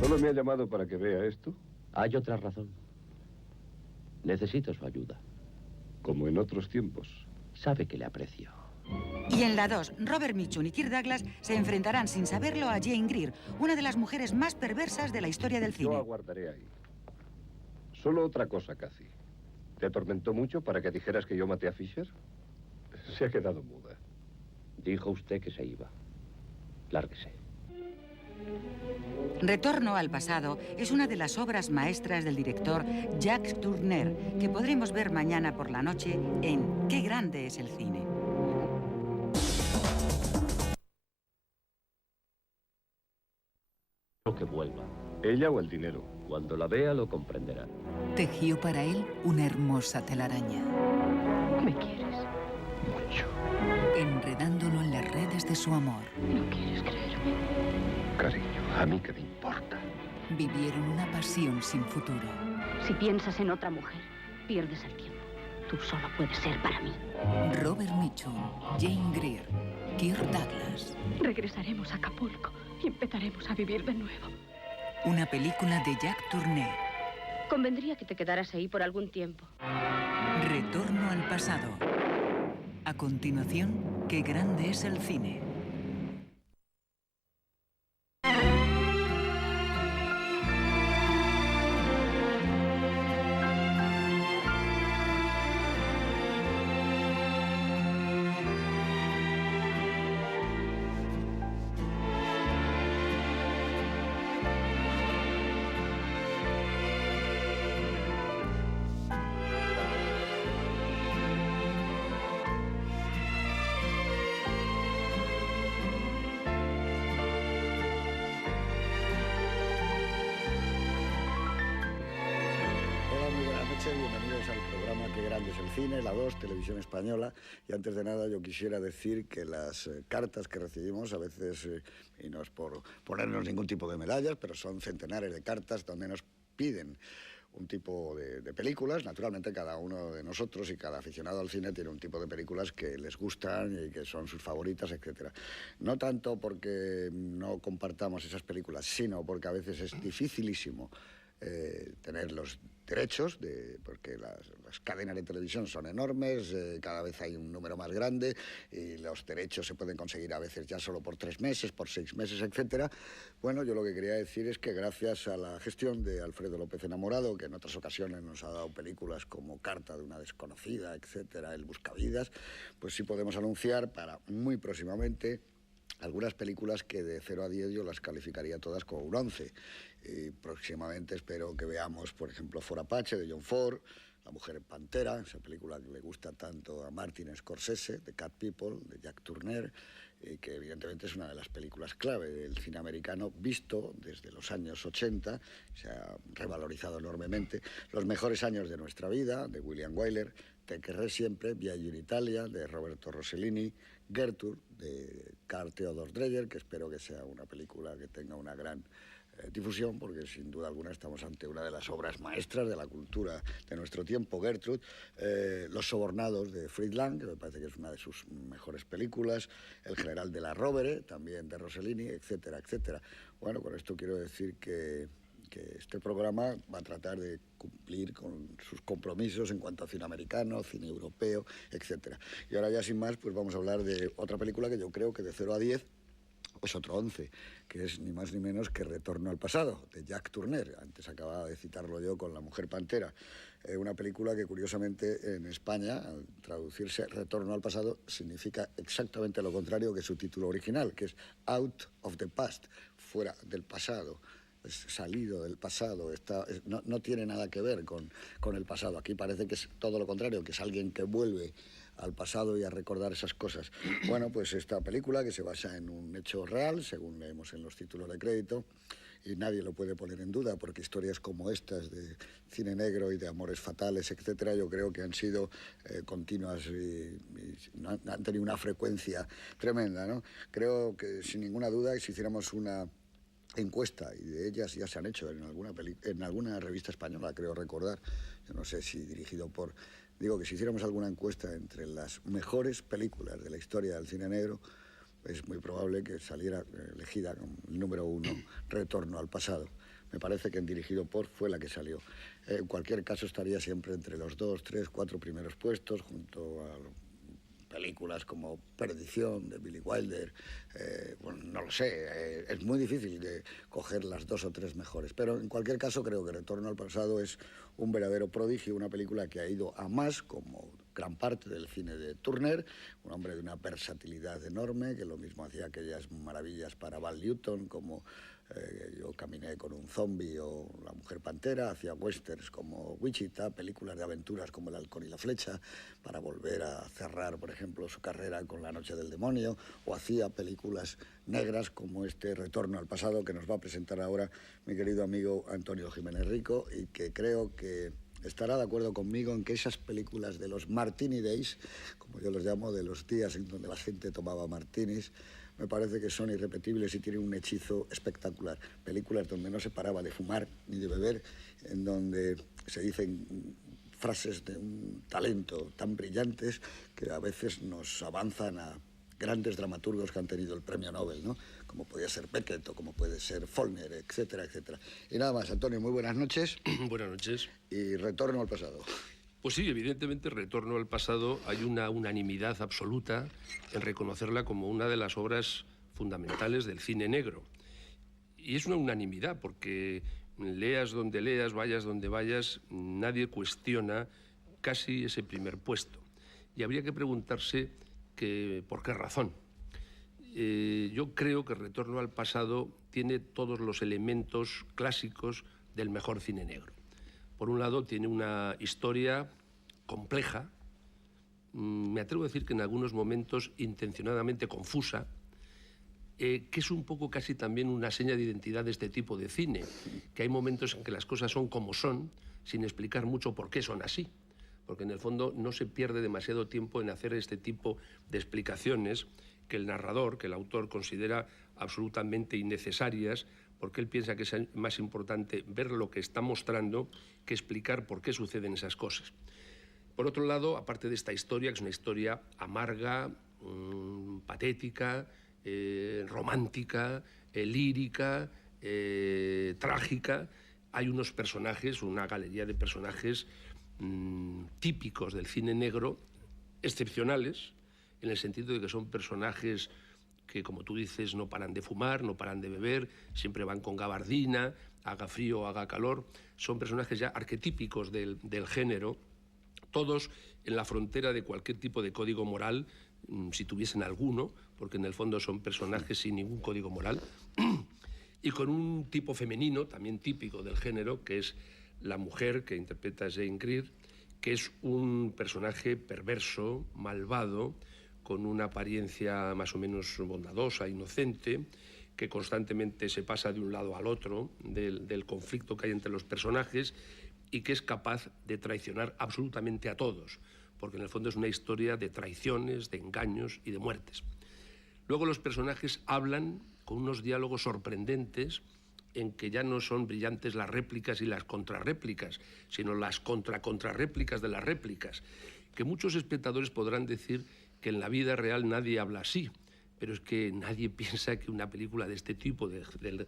¿Solo me ha llamado para que vea esto? Hay otra razón. Necesito su ayuda. Como en otros tiempos. Sabe que le aprecio. Y en la 2, Robert Mitchum y Kirk Douglas se enfrentarán sin saberlo a Jane Greer, una de las mujeres más perversas de la historia del cine. Yo aguardaré ahí. Solo otra cosa, Cathy. ¿Te atormentó mucho para que dijeras que yo maté a Fisher? Se ha quedado muda. Dijo usted que se iba. Lárguese. Retorno al pasado es una de las obras maestras del director Jacques Tourneur, que podremos ver mañana por la noche en Qué grande es el cine. Que vuelva. ¿Ella o el dinero? Cuando la vea lo comprenderá. Tejió para él una hermosa telaraña. ¿Me quieres? Mucho. Enredándolo en las redes de su amor. No quieres creerme. Cariño, ¿a mí qué me importa? Vivieron una pasión sin futuro. Si piensas en otra mujer, pierdes el tiempo. Tú solo puedes ser para mí. Robert Mitchum, Jane Greer, Kirk Douglas. Regresaremos a Acapulco y empezaremos a vivir de nuevo. Una película de Jacques Tourneur. Convendría que te quedaras ahí por algún tiempo. Retorno al pasado. A continuación, Qué grande es el cine. Bienvenidos al programa Qué grande es el cine, la 2, Televisión Española. Y antes de nada yo quisiera decir que las cartas que recibimos a veces, y no es por ponernos ningún tipo de medallas, pero son centenares de cartas donde nos piden un tipo de películas. Naturalmente cada uno de nosotros y cada aficionado al cine tiene un tipo de películas que les gustan y que son sus favoritas, etcétera. No tanto porque no compartamos esas películas, sino porque a veces es dificilísimo tener los derechos, porque las cadenas de televisión son enormes, cada vez hay un número más grande y los derechos se pueden conseguir a veces ya solo por 3 meses, por 6 meses, etcétera. Bueno, yo lo que quería decir es que gracias a la gestión de Alfredo López Enamorado, que en otras ocasiones nos ha dado películas como Carta de una desconocida, etcétera, El Buscavidas, pues sí podemos anunciar para muy próximamente algunas películas que de 0 a 10 yo las calificaría todas como un 11. Y próximamente espero que veamos, por ejemplo, For Apache, de John Ford, La mujer pantera, esa película que le gusta tanto a Martin Scorsese, The Cat People, de Jack Tourneur, que evidentemente es una de las películas clave del cine americano visto desde los años 80, se ha revalorizado enormemente. Los mejores años de nuestra vida, de William Wyler, Te querré siempre, Viaggio in Italia, de Roberto Rossellini, Gertrude, de Carl Theodor Dreyer, que espero que sea una película que tenga una gran difusión, porque sin duda alguna estamos ante una de las obras maestras de la cultura de nuestro tiempo, Gertrude. Los sobornados, de Fritz Lang, que me parece que es una de sus mejores películas, El general de la Rovere, también de Rossellini, etcétera, etcétera. Bueno, con esto quiero decir que este programa va a tratar de cumplir con sus compromisos en cuanto a cine americano, cine europeo, etcétera. Y ahora ya sin más, pues vamos a hablar de otra película que yo creo que de 0 a 10 pues otro 11, que es ni más ni menos que Retorno al pasado, de Jacques Tourneur. Antes acababa de citarlo yo con La mujer pantera, una película que curiosamente en España, al traducirse Retorno al pasado, significa exactamente lo contrario que su título original, que es Out of the Past, fuera del pasado. Es salido del pasado, no tiene nada que ver con el pasado. Aquí parece que es todo lo contrario, que es alguien que vuelve al pasado y a recordar esas cosas. Bueno, pues esta película, que se basa en un hecho real, según leemos en los títulos de crédito, y nadie lo puede poner en duda, porque historias como estas de cine negro y de amores fatales, etcétera, yo creo que han sido continuas y han tenido una frecuencia tremenda, ¿no? Creo que sin ninguna duda, si hiciéramos una encuesta, y de ellas ya se han hecho en alguna revista española, creo recordar, yo no sé si dirigido por... Digo que si hiciéramos alguna encuesta entre las mejores películas de la historia del cine negro, es muy probable que saliera elegida como el número 1, Retorno al pasado. Me parece que en Dirigido por fue la que salió. En cualquier caso estaría siempre entre los 2, 3, 4 primeros puestos, junto a películas como Perdición, de Billy Wilder. Bueno, no lo sé, es muy difícil de coger las 2 o 3 mejores. Pero en cualquier caso creo que Retorno al pasado es un verdadero prodigio, una película que ha ido a más, como gran parte del cine de Turner, un hombre de una versatilidad enorme, que lo mismo hacía aquellas maravillas para Val Newton, como Yo caminé con un zombie o La mujer pantera, hacía westerns como Wichita, películas de aventuras como El halcón y la flecha, para volver a cerrar, por ejemplo, su carrera con La noche del demonio, o hacía películas negras como este Retorno al pasado que nos va a presentar ahora mi querido amigo Antonio Jiménez Rico, y que creo que estará de acuerdo conmigo en que esas películas de los Martini Days, como yo los llamo, de los días en donde la gente tomaba martinis, me parece que son irrepetibles y tienen un hechizo espectacular. Películas donde no se paraba de fumar ni de beber, en donde se dicen frases de un talento tan brillantes que a veces nos avanzan a grandes dramaturgos que han tenido el premio Nobel, ¿no? Como podía ser Beckett o como puede ser Faulkner, etcétera, etcétera. Y nada más, Antonio, muy buenas noches. Buenas noches. Y Retorno al pasado. Pues sí, evidentemente, Retorno al pasado, hay una unanimidad absoluta en reconocerla como una de las obras fundamentales del cine negro. Y es una unanimidad porque leas donde leas, vayas donde vayas, nadie cuestiona casi ese primer puesto. Y habría que preguntarse por qué razón. Yo creo que Retorno al pasado tiene todos los elementos clásicos del mejor cine negro. Por un lado, tiene una historia compleja, me atrevo a decir que en algunos momentos intencionadamente confusa, que es un poco casi también una seña de identidad de este tipo de cine, que hay momentos en que las cosas son como son, sin explicar mucho por qué son así, porque en el fondo no se pierde demasiado tiempo en hacer este tipo de explicaciones que el narrador, que el autor considera absolutamente innecesarias, porque él piensa que es más importante ver lo que está mostrando que explicar por qué suceden esas cosas. Por otro lado, aparte de esta historia, que es una historia amarga, patética, romántica, lírica, trágica, hay unos personajes, una galería de personajes típicos del cine negro, excepcionales, en el sentido de que son personajes que, como tú dices, no paran de fumar, no paran de beber, siempre van con gabardina, haga frío o haga calor. Son personajes ya arquetípicos del género, todos en la frontera de cualquier tipo de código moral, si tuviesen alguno, porque en el fondo son personajes sin ningún código moral, y con un tipo femenino, también típico del género, que es la mujer que interpreta Jane Greer, que es un personaje perverso, malvado, con una apariencia más o menos bondadosa, inocente, que constantemente se pasa de un lado al otro del conflicto que hay entre los personajes y que es capaz de traicionar absolutamente a todos, porque en el fondo es una historia de traiciones, de engaños y de muertes. Luego los personajes hablan con unos diálogos sorprendentes en que ya no son brillantes las réplicas y las contrarréplicas, sino las contrarréplicas de las réplicas, que muchos espectadores podrán decir que en la vida real nadie habla así, pero es que nadie piensa que una película de este tipo, del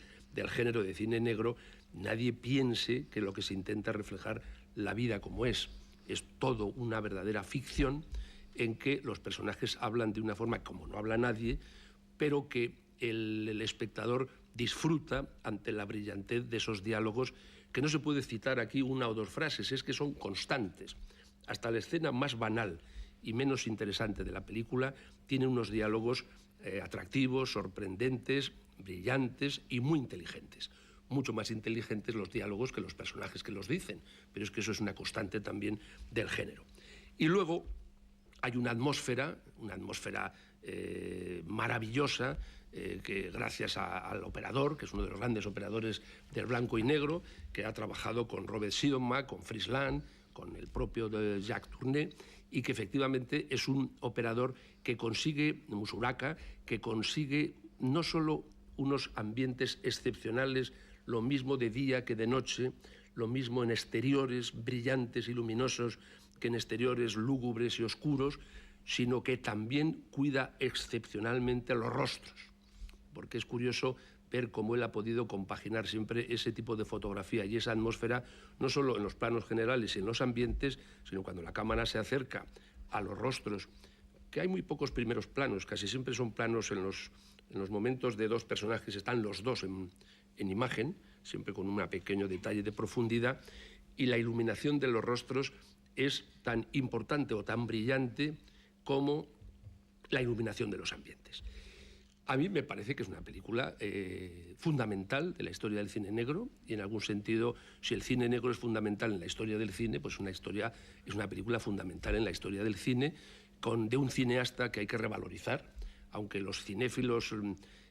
género de cine negro, nadie piense que lo que se intenta reflejar la vida como es todo una verdadera ficción en que los personajes hablan de una forma como no habla nadie, pero que el espectador disfruta ante la brillantez de esos diálogos, que no se puede citar aquí una o dos frases, es que son constantes. Hasta la escena más banal y menos interesante de la película tiene unos diálogos atractivos, sorprendentes, brillantes y muy inteligentes. Mucho más inteligentes los diálogos que los personajes que los dicen, pero es que eso es una constante también del género. Y luego hay una atmósfera maravillosa, que gracias al operador, que es uno de los grandes operadores del blanco y negro, que ha trabajado con Robert Siodmak, con Fritz Lang, con el propio Jacques Tourneur, y que efectivamente es un operador que consigue, Musuraka, que consigue no solo unos ambientes excepcionales, lo mismo de día que de noche, lo mismo en exteriores brillantes y luminosos que en exteriores lúgubres y oscuros, sino que también cuida excepcionalmente los rostros, porque es curioso ver cómo él ha podido compaginar siempre ese tipo de fotografía y esa atmósfera, no solo en los planos generales y en los ambientes, sino cuando la cámara se acerca a los rostros, que hay muy pocos primeros planos, casi siempre son planos en los momentos de dos personajes, están los dos en imagen, siempre con un pequeño detalle de profundidad, y la iluminación de los rostros es tan importante o tan brillante como la iluminación de los ambientes. A mí me parece que es una película fundamental de la historia del cine negro, y en algún sentido, si el cine negro es fundamental en la historia del cine, pues es una película fundamental en la historia del cine, de un cineasta que hay que revalorizar, aunque los cinéfilos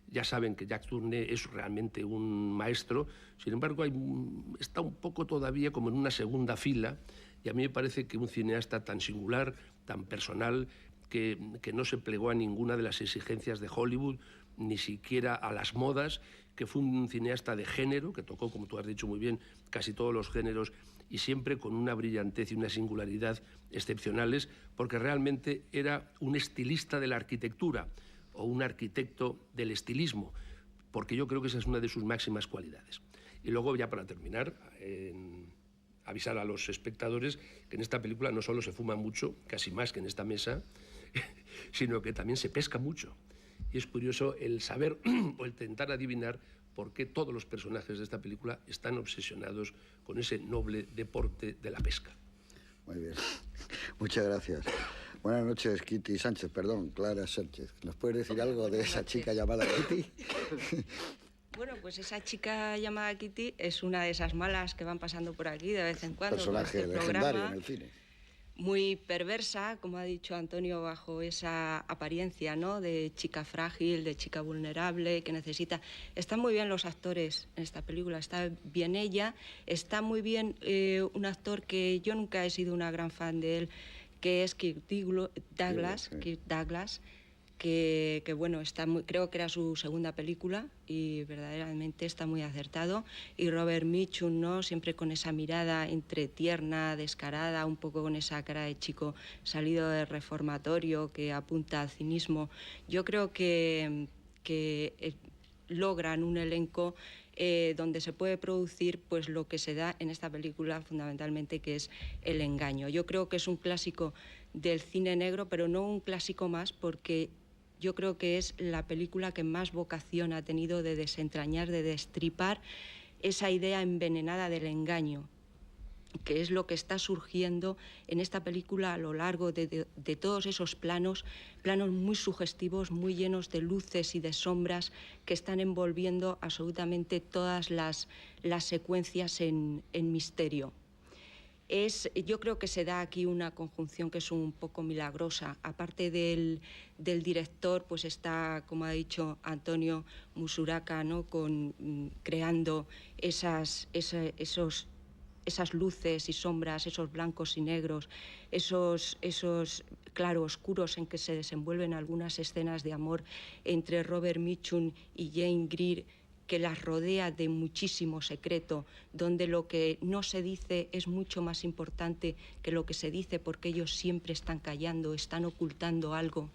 ya saben que Jacques Tourneur es realmente un maestro. Sin embargo, está un poco todavía como en una segunda fila, y a mí me parece que un cineasta tan singular, tan personal, que no se plegó a ninguna de las exigencias de Hollywood, ni siquiera a las modas, que fue un cineasta de género, que tocó, como tú has dicho muy bien, casi todos los géneros, y siempre con una brillantez y una singularidad excepcionales, porque realmente era un estilista de la arquitectura, o un arquitecto del estilismo, porque yo creo que esa es una de sus máximas cualidades. Y luego, ya para terminar, avisar a los espectadores que en esta película no solo se fuma mucho, casi más que en esta mesa, sino que también se pesca mucho. Y es curioso el saber o el intentar adivinar por qué todos los personajes de esta película están obsesionados con ese noble deporte de la pesca. Muy bien. Muchas gracias. Buenas noches, Kitty Sánchez, perdón, Clara Sánchez. ¿Nos puedes decir algo de esa chica llamada Kitty? Bueno, pues esa chica llamada Kitty es una de esas malas que van pasando por aquí de vez en cuando. Personaje legendario en el cine. Muy perversa, como ha dicho Antonio, bajo esa apariencia, ¿no?, de chica frágil, de chica vulnerable, que necesita... Están muy bien los actores en esta película, está bien ella, está muy bien un actor que yo nunca he sido una gran fan de él, que es Kirk Douglas, que bueno, creo que era su segunda película y verdaderamente está muy acertado. Y Robert Mitchum, ¿no?, siempre con esa mirada entre tierna, descarada, un poco con esa cara de chico salido del reformatorio que apunta al cinismo. Yo creo que logran un elenco donde se puede producir pues lo que se da en esta película fundamentalmente, que es el engaño. Yo creo que es un clásico del cine negro, pero no un clásico más, porque yo creo que es la película que más vocación ha tenido de desentrañar, de destripar esa idea envenenada del engaño, que es lo que está surgiendo en esta película a lo largo de todos esos planos muy sugestivos, muy llenos de luces y de sombras que están envolviendo absolutamente todas las secuencias en misterio. Yo creo que se da aquí una conjunción que es un poco milagrosa. Aparte del director, pues está, como ha dicho Antonio Musuraka, ¿no?, creando esas luces y sombras, esos blancos y negros, esos claroscuros en que se desenvuelven algunas escenas de amor entre Robert Mitchum y Jane Greer, que las rodea de muchísimo secreto, donde lo que no se dice es mucho más importante que lo que se dice, porque ellos siempre están callando, están ocultando algo.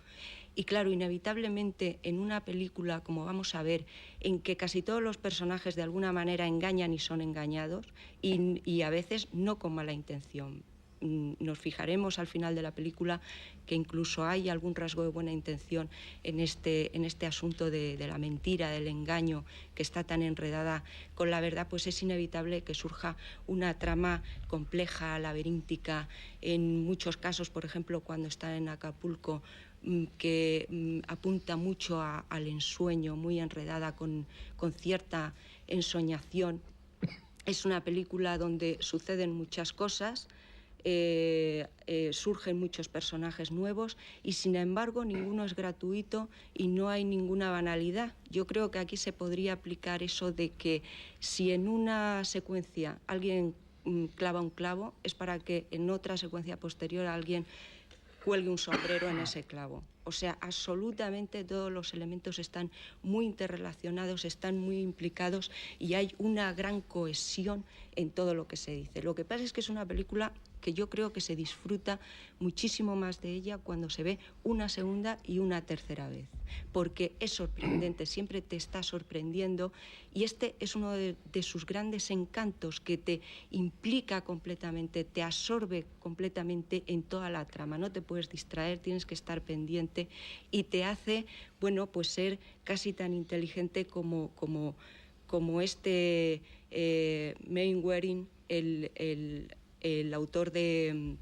Y claro, inevitablemente en una película, como vamos a ver, en que casi todos los personajes de alguna manera engañan y son engañados, y a veces no con mala intención. Nos fijaremos al final de la película que incluso hay algún rasgo de buena intención en este asunto de la mentira, del engaño, que está tan enredada con la verdad. Pues es inevitable que surja una trama compleja, laberíntica, en muchos casos, por ejemplo, cuando está en Acapulco, que apunta mucho al ensueño, muy enredada, con cierta ensoñación. Es una película donde suceden muchas cosas, surgen muchos personajes nuevos y sin embargo ninguno es gratuito y no hay ninguna banalidad. Yo creo que aquí se podría aplicar eso de que si en una secuencia alguien clava un clavo, es para que en otra secuencia posterior alguien cuelgue un sombrero en ese clavo. O sea, absolutamente todos los elementos están muy interrelacionados, están muy implicados y hay una gran cohesión en todo lo que se dice. Lo que pasa es que es una película que yo creo que se disfruta muchísimo más de ella cuando se ve una segunda y una tercera vez, porque es sorprendente, siempre te está sorprendiendo, y este es uno de sus grandes encantos, que te implica completamente, te absorbe completamente en toda la trama, no te puedes distraer, tienes que estar pendiente, y te hace, bueno, pues ser casi tan inteligente como este Mainwaring, el autor del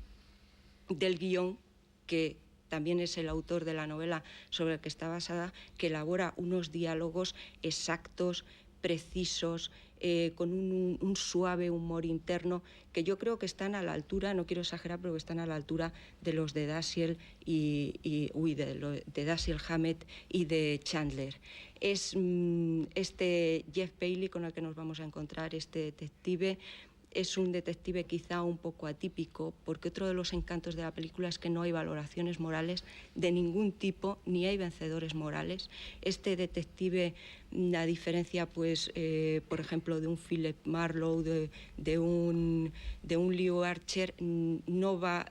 guión, que también es el autor de la novela sobre la que está basada, que elabora unos diálogos exactos, precisos, con un suave humor interno, que yo creo que están a la altura, no quiero exagerar, pero que están a la altura de los de Dashiell de Dashiell Hammett y de Chandler. Es este Jeff Bailey con el que nos vamos a encontrar, este detective. Es un detective quizá un poco atípico, porque otro de los encantos de la película es que no hay valoraciones morales de ningún tipo, ni hay vencedores morales. Este detective, a diferencia, pues, por ejemplo, de un Philip Marlowe, de un Lew Archer, no va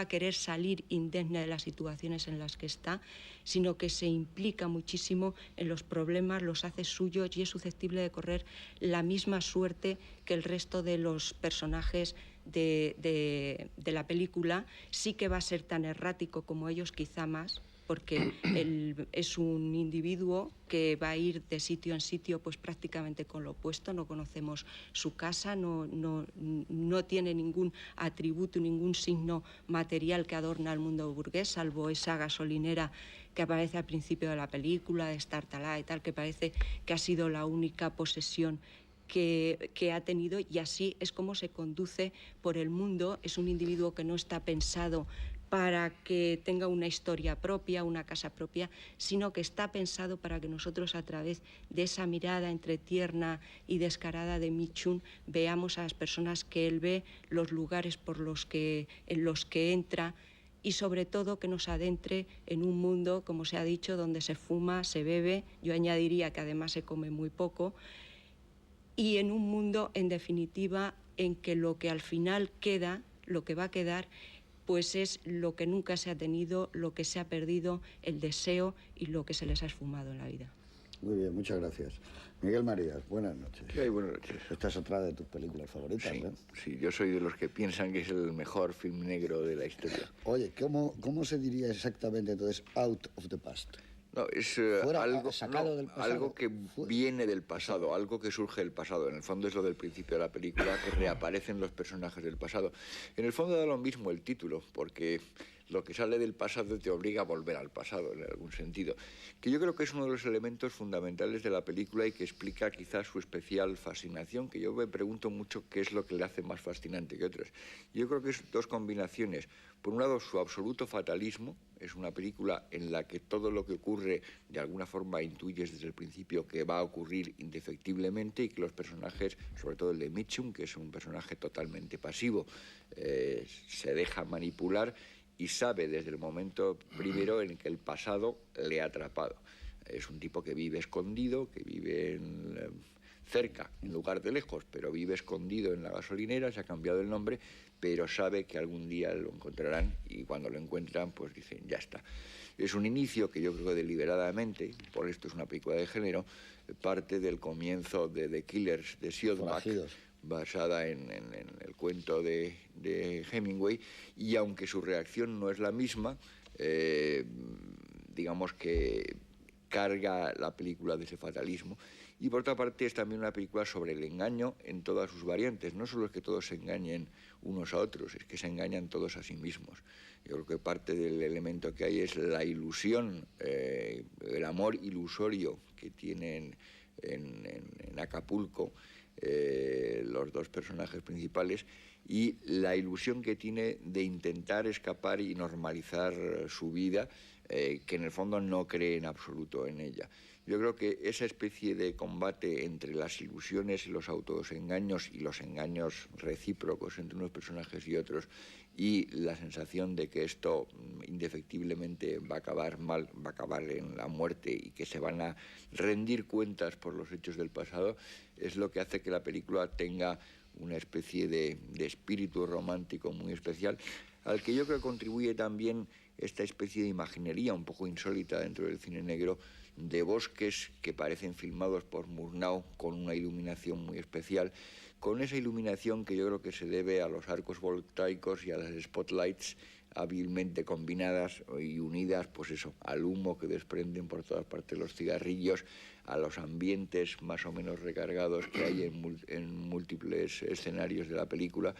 a querer salir indemne de las situaciones en las que está, sino que se implica muchísimo en los problemas, los hace suyos y es susceptible de correr la misma suerte que el resto de los personajes de la película. Sí que va a ser tan errático como ellos, quizá más, porque él es un individuo que va a ir de sitio en sitio pues prácticamente con lo opuesto. No conocemos su casa, no tiene ningún atributo, ningún signo material que adorna el mundo burgués, salvo esa gasolinera que aparece al principio de la película, destartalada y tal, que parece que ha sido la única posesión que ha tenido, y así es como se conduce por el mundo. Es un individuo que no está pensado para que tenga una historia propia, una casa propia, sino que está pensado para que nosotros, a través de esa mirada entre tierna y descarada de Mitchum, veamos a las personas que él ve, los lugares en los que entra, y sobre todo que nos adentre en un mundo, como se ha dicho, donde se fuma, se bebe, yo añadiría que además se come muy poco, y en un mundo, en definitiva, en que lo que al final queda, lo que va a quedar, pues es lo que nunca se ha tenido, lo que se ha perdido, el deseo y lo que se les ha esfumado en la vida. Muy bien, muchas gracias. Miguel Marías, buenas noches. Sí, buenas noches. Esta es otra de tus películas favoritas, sí, ¿eh? Sí, yo soy de los que piensan que es el mejor film negro de la historia. Oye, ¿cómo se diría exactamente entonces Out of the Past? No, es algo que viene del pasado, algo que surge del pasado. En el fondo es lo del principio de la película, que reaparecen los personajes del pasado. En el fondo da lo mismo el título, porque lo que sale del pasado te obliga a volver al pasado, en algún sentido. Que yo creo que es uno de los elementos fundamentales de la película y que explica quizás su especial fascinación, que yo me pregunto mucho qué es lo que le hace más fascinante que otras. Yo creo que es dos combinaciones. Por un lado, su absoluto fatalismo. Es una película en la que todo lo que ocurre, de alguna forma intuyes desde el principio que va a ocurrir indefectiblemente, y que los personajes, sobre todo el de Mitchum, que es un personaje totalmente pasivo, se deja manipular y sabe desde el momento primero en que el pasado le ha atrapado. Es un tipo que vive escondido, que vive cerca en lugar de lejos, pero vive escondido en la gasolinera, se ha cambiado el nombre, pero sabe que algún día lo encontrarán, y cuando lo encuentran, pues dicen, ya está. Es un inicio que yo creo que deliberadamente, por esto es una película de género, parte del comienzo de The Killers de Siodmak, basada en el cuento de Hemingway, y aunque su reacción no es la misma, digamos que carga la película de ese fatalismo. Y por otra parte es también una película sobre el engaño en todas sus variantes. No solo es que todos se engañen unos a otros, es que se engañan todos a sí mismos. Yo creo que parte del elemento que hay es la ilusión, el amor ilusorio que tienen en Acapulco los dos personajes principales, y la ilusión que tiene de intentar escapar y normalizar su vida, que en el fondo no cree en absoluto en ella. Yo creo que esa especie de combate entre las ilusiones y los autoengaños y los engaños recíprocos entre unos personajes y otros, y la sensación de que esto indefectiblemente va a acabar mal, va a acabar en la muerte y que se van a rendir cuentas por los hechos del pasado, es lo que hace que la película tenga una especie de espíritu romántico muy especial, al que yo creo que contribuye también esta especie de imaginería un poco insólita dentro del cine negro, de bosques que parecen filmados por Murnau con una iluminación muy especial, con esa iluminación que yo creo que se debe a los arcos voltaicos y a las spotlights hábilmente combinadas y unidas, pues eso, al humo que desprenden por todas partes los cigarrillos, a los ambientes más o menos recargados que hay en múltiples escenarios de la película,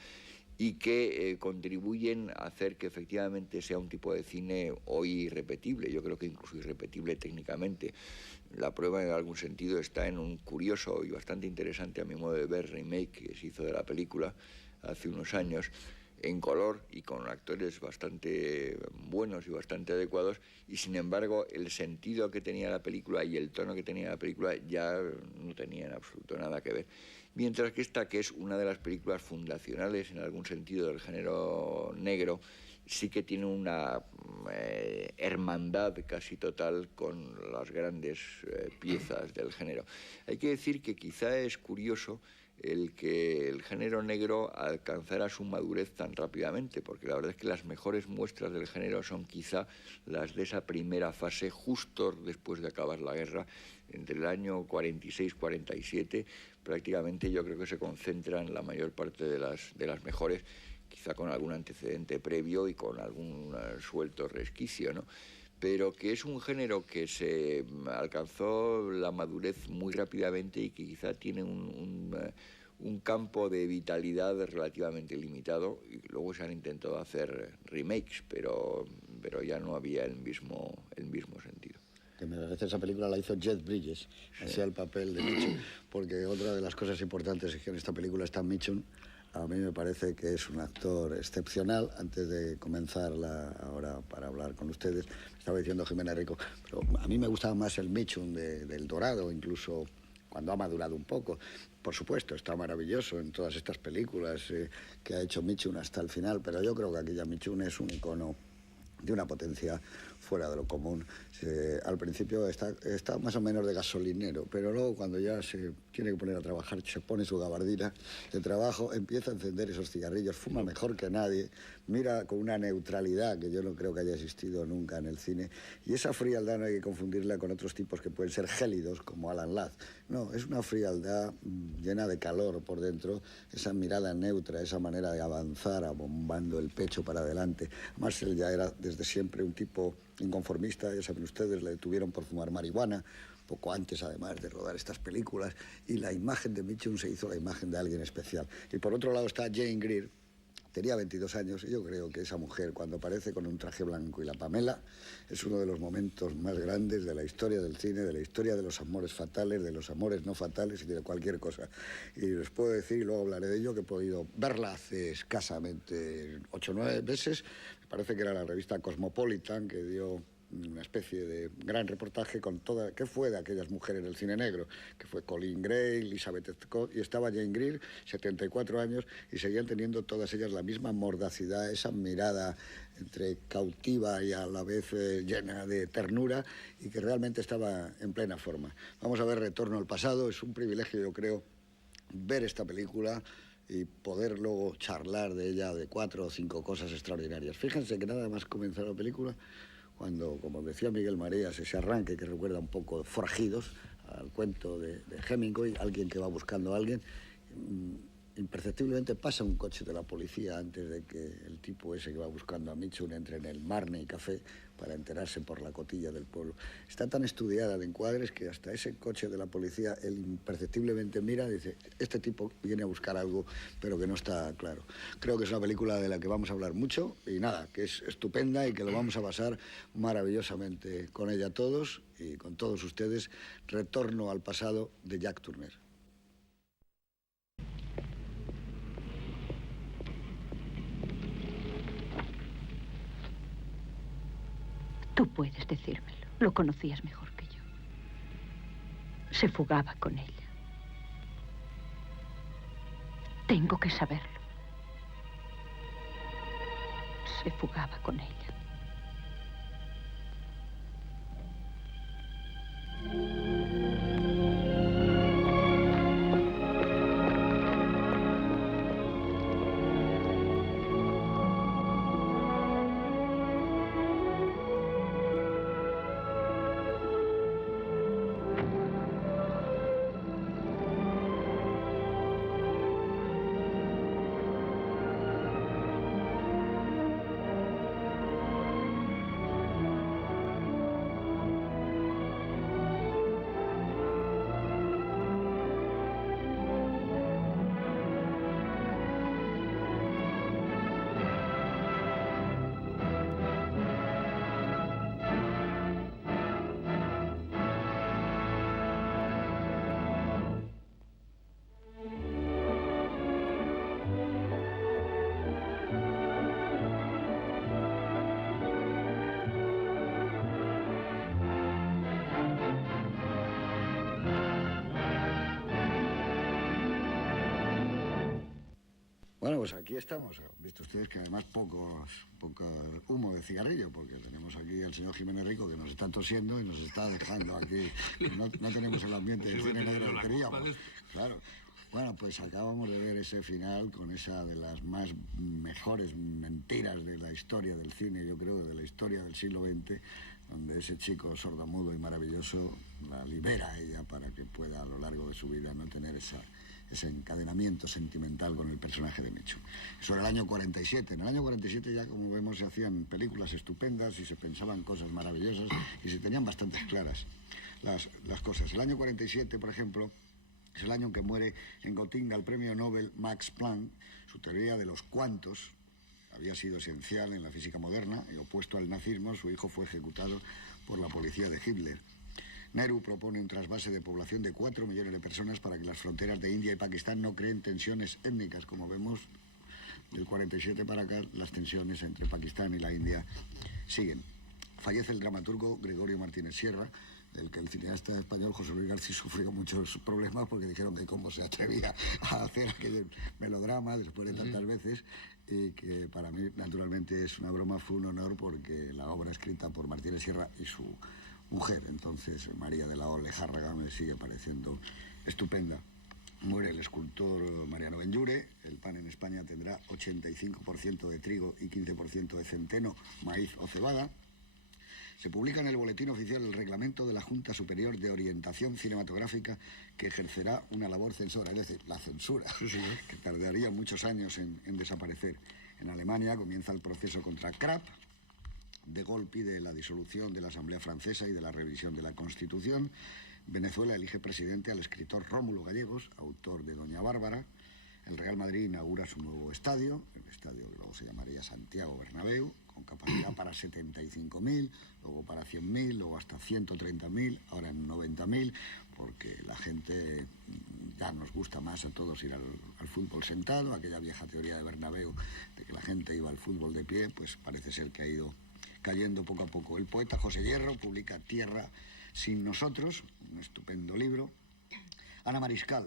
y que contribuyen a hacer que efectivamente sea un tipo de cine hoy irrepetible, yo creo que incluso irrepetible técnicamente. La prueba en algún sentido está en un curioso y bastante interesante, a mi modo de ver, remake que se hizo de la película hace unos años, en color y con actores bastante buenos y bastante adecuados, y sin embargo el sentido que tenía la película y el tono que tenía la película ya no tenían en absoluto nada que ver. Mientras que esta, que es una de las películas fundacionales en algún sentido del género negro, sí que tiene una hermandad casi total con las grandes piezas del género. Hay que decir que quizá es curioso el que el género negro alcanzara su madurez tan rápidamente, porque la verdad es que las mejores muestras del género son quizá las de esa primera fase justo después de acabar la guerra, entre el año 46-47, prácticamente yo creo que se concentran la mayor parte de las mejores, quizá con algún antecedente previo y con algún suelto resquicio, ¿no? Pero que es un género que se alcanzó la madurez muy rápidamente y que quizá tiene un campo de vitalidad relativamente limitado, y luego se han intentado hacer remakes, pero ya no había el mismo sentido. Que me parece esa película la hizo Jeff Bridges, hacía el papel de Mitchum, porque otra de las cosas importantes es que en esta película está Mitchum. A mí me parece que es un actor excepcional. Antes de comenzar ahora para hablar con ustedes, estaba diciendo Jimena Rico, pero a mí me gustaba más el Mitchum del Dorado, incluso cuando ha madurado un poco. Por supuesto, está maravilloso en todas estas películas que ha hecho Mitchum hasta el final, pero yo creo que aquella Mitchum es un icono de una potencia fuera de lo común. Al principio está más o menos de gasolinero, pero luego cuando ya se tiene que poner a trabajar, se pone su gabardina de trabajo, empieza a encender esos cigarrillos, fuma mejor que nadie, mira con una neutralidad que yo no creo que haya existido nunca en el cine, y esa frialdad no hay que confundirla con otros tipos que pueden ser gélidos, como Alan Ladd. No, es una frialdad llena de calor por dentro, esa mirada neutra, esa manera de avanzar, abombando el pecho para adelante. Marcel ya era desde siempre un tipo inconformista, ya saben ustedes, le detuvieron por fumar marihuana, poco antes además de rodar estas películas, y la imagen de Mitchum se hizo la imagen de alguien especial. Y por otro lado está Jane Greer, tenía 22 años, y yo creo que esa mujer, cuando aparece con un traje blanco y la Pamela, es uno de los momentos más grandes de la historia del cine, de la historia de los amores fatales, de los amores no fatales y de cualquier cosa. Y les puedo decir, y luego hablaré de ello, que he podido verla hace escasamente 8 o 9 veces. Me parece que era la revista Cosmopolitan que dio una especie de gran reportaje con toda, ¿qué fue de aquellas mujeres del cine negro? Que fue Colleen Gray, Elizabeth Scott, y estaba Jane Greer, 74 años, y seguían teniendo todas ellas la misma mordacidad, esa mirada entre cautiva y a la vez llena de ternura, y que realmente estaba en plena forma. Vamos a ver Retorno al pasado. Es un privilegio, yo creo, ver esta película y poder luego charlar de ella, de 4 o 5 cosas extraordinarias. Fíjense que nada más comenzar la película, cuando, como decía Miguel Marías, ese arranque que recuerda un poco Forajidos, al cuento de Hemingway, alguien que va buscando a alguien, imperceptiblemente pasa un coche de la policía antes de que el tipo ese que va buscando a Mitchum entre en el Marney Café para enterarse por la cotilla del pueblo. Está tan estudiada de encuadres que hasta ese coche de la policía él imperceptiblemente mira y dice, este tipo viene a buscar algo, pero que no está claro. Creo que es una película de la que vamos a hablar mucho y nada, que es estupenda y que lo vamos a pasar maravillosamente con ella todos y con todos ustedes. Retorno al pasado, de Jack Turner. Tú puedes decírmelo. Lo conocías mejor que yo. Se fugaba con ella. Tengo que saberlo. Se fugaba con ella. Bueno, pues aquí estamos. Han visto ustedes que además poco humo de cigarrillo, porque tenemos aquí al señor Jiménez Rico que nos está tosiendo y nos está dejando aquí. No tenemos el ambiente de cine negro que queríamos. Claro. Bueno, pues acabamos de ver ese final con esa de las mejores mentiras de la historia del cine, yo creo, de la historia del siglo XX, donde ese chico sordomudo y maravilloso la libera a ella para que pueda a lo largo de su vida no tener ese encadenamiento sentimental con el personaje de Michu. Eso era el año 47. En el año 47 ya, como vemos, se hacían películas estupendas y se pensaban cosas maravillosas y se tenían bastante claras las cosas. El año 47, por ejemplo, es el año en que muere en Gotinga el premio Nobel Max Planck. Su teoría de los cuantos había sido esencial en la física moderna y opuesto al nazismo, su hijo fue ejecutado por la policía de Hitler. Nehru propone un trasvase de población de 4 millones de personas para que las fronteras de India y Pakistán no creen tensiones étnicas. Como vemos, del 47 para acá, las tensiones entre Pakistán y la India siguen. Fallece el dramaturgo Gregorio Martínez Sierra, del que el cineasta español José Luis García sufrió muchos problemas porque dijeron que cómo se atrevía a hacer aquel melodrama después de tantas veces, y que para mí, naturalmente, es una broma, fue un honor porque la obra escrita por Martínez Sierra y su mujer, entonces María de la O. Lejárraga, me sigue pareciendo estupenda. Muere el escultor Mariano Benlliure. El pan en España tendrá 85% de trigo y 15% de centeno, maíz o cebada. Se publica en el Boletín Oficial el reglamento de la Junta Superior de Orientación Cinematográfica, que ejercerá una labor censora, es decir, la censura, que tardaría muchos años en desaparecer. En Alemania comienza el proceso contra Krapp. De Gaulle pide la disolución de la Asamblea Francesa y de la revisión de la Constitución. Venezuela elige presidente al escritor Rómulo Gallegos, autor de Doña Bárbara. El Real Madrid inaugura su nuevo estadio, el estadio que luego se llamaría Santiago Bernabéu, con capacidad para 75.000, luego para 100.000, luego hasta 130.000, ahora en 90.000, porque la gente ya nos gusta más a todos ir al fútbol sentado. Aquella vieja teoría de Bernabéu de que la gente iba al fútbol de pie, pues parece ser que ha ido cayendo poco a poco. El poeta José Hierro publica Tierra sin nosotros, un estupendo libro. Ana Mariscal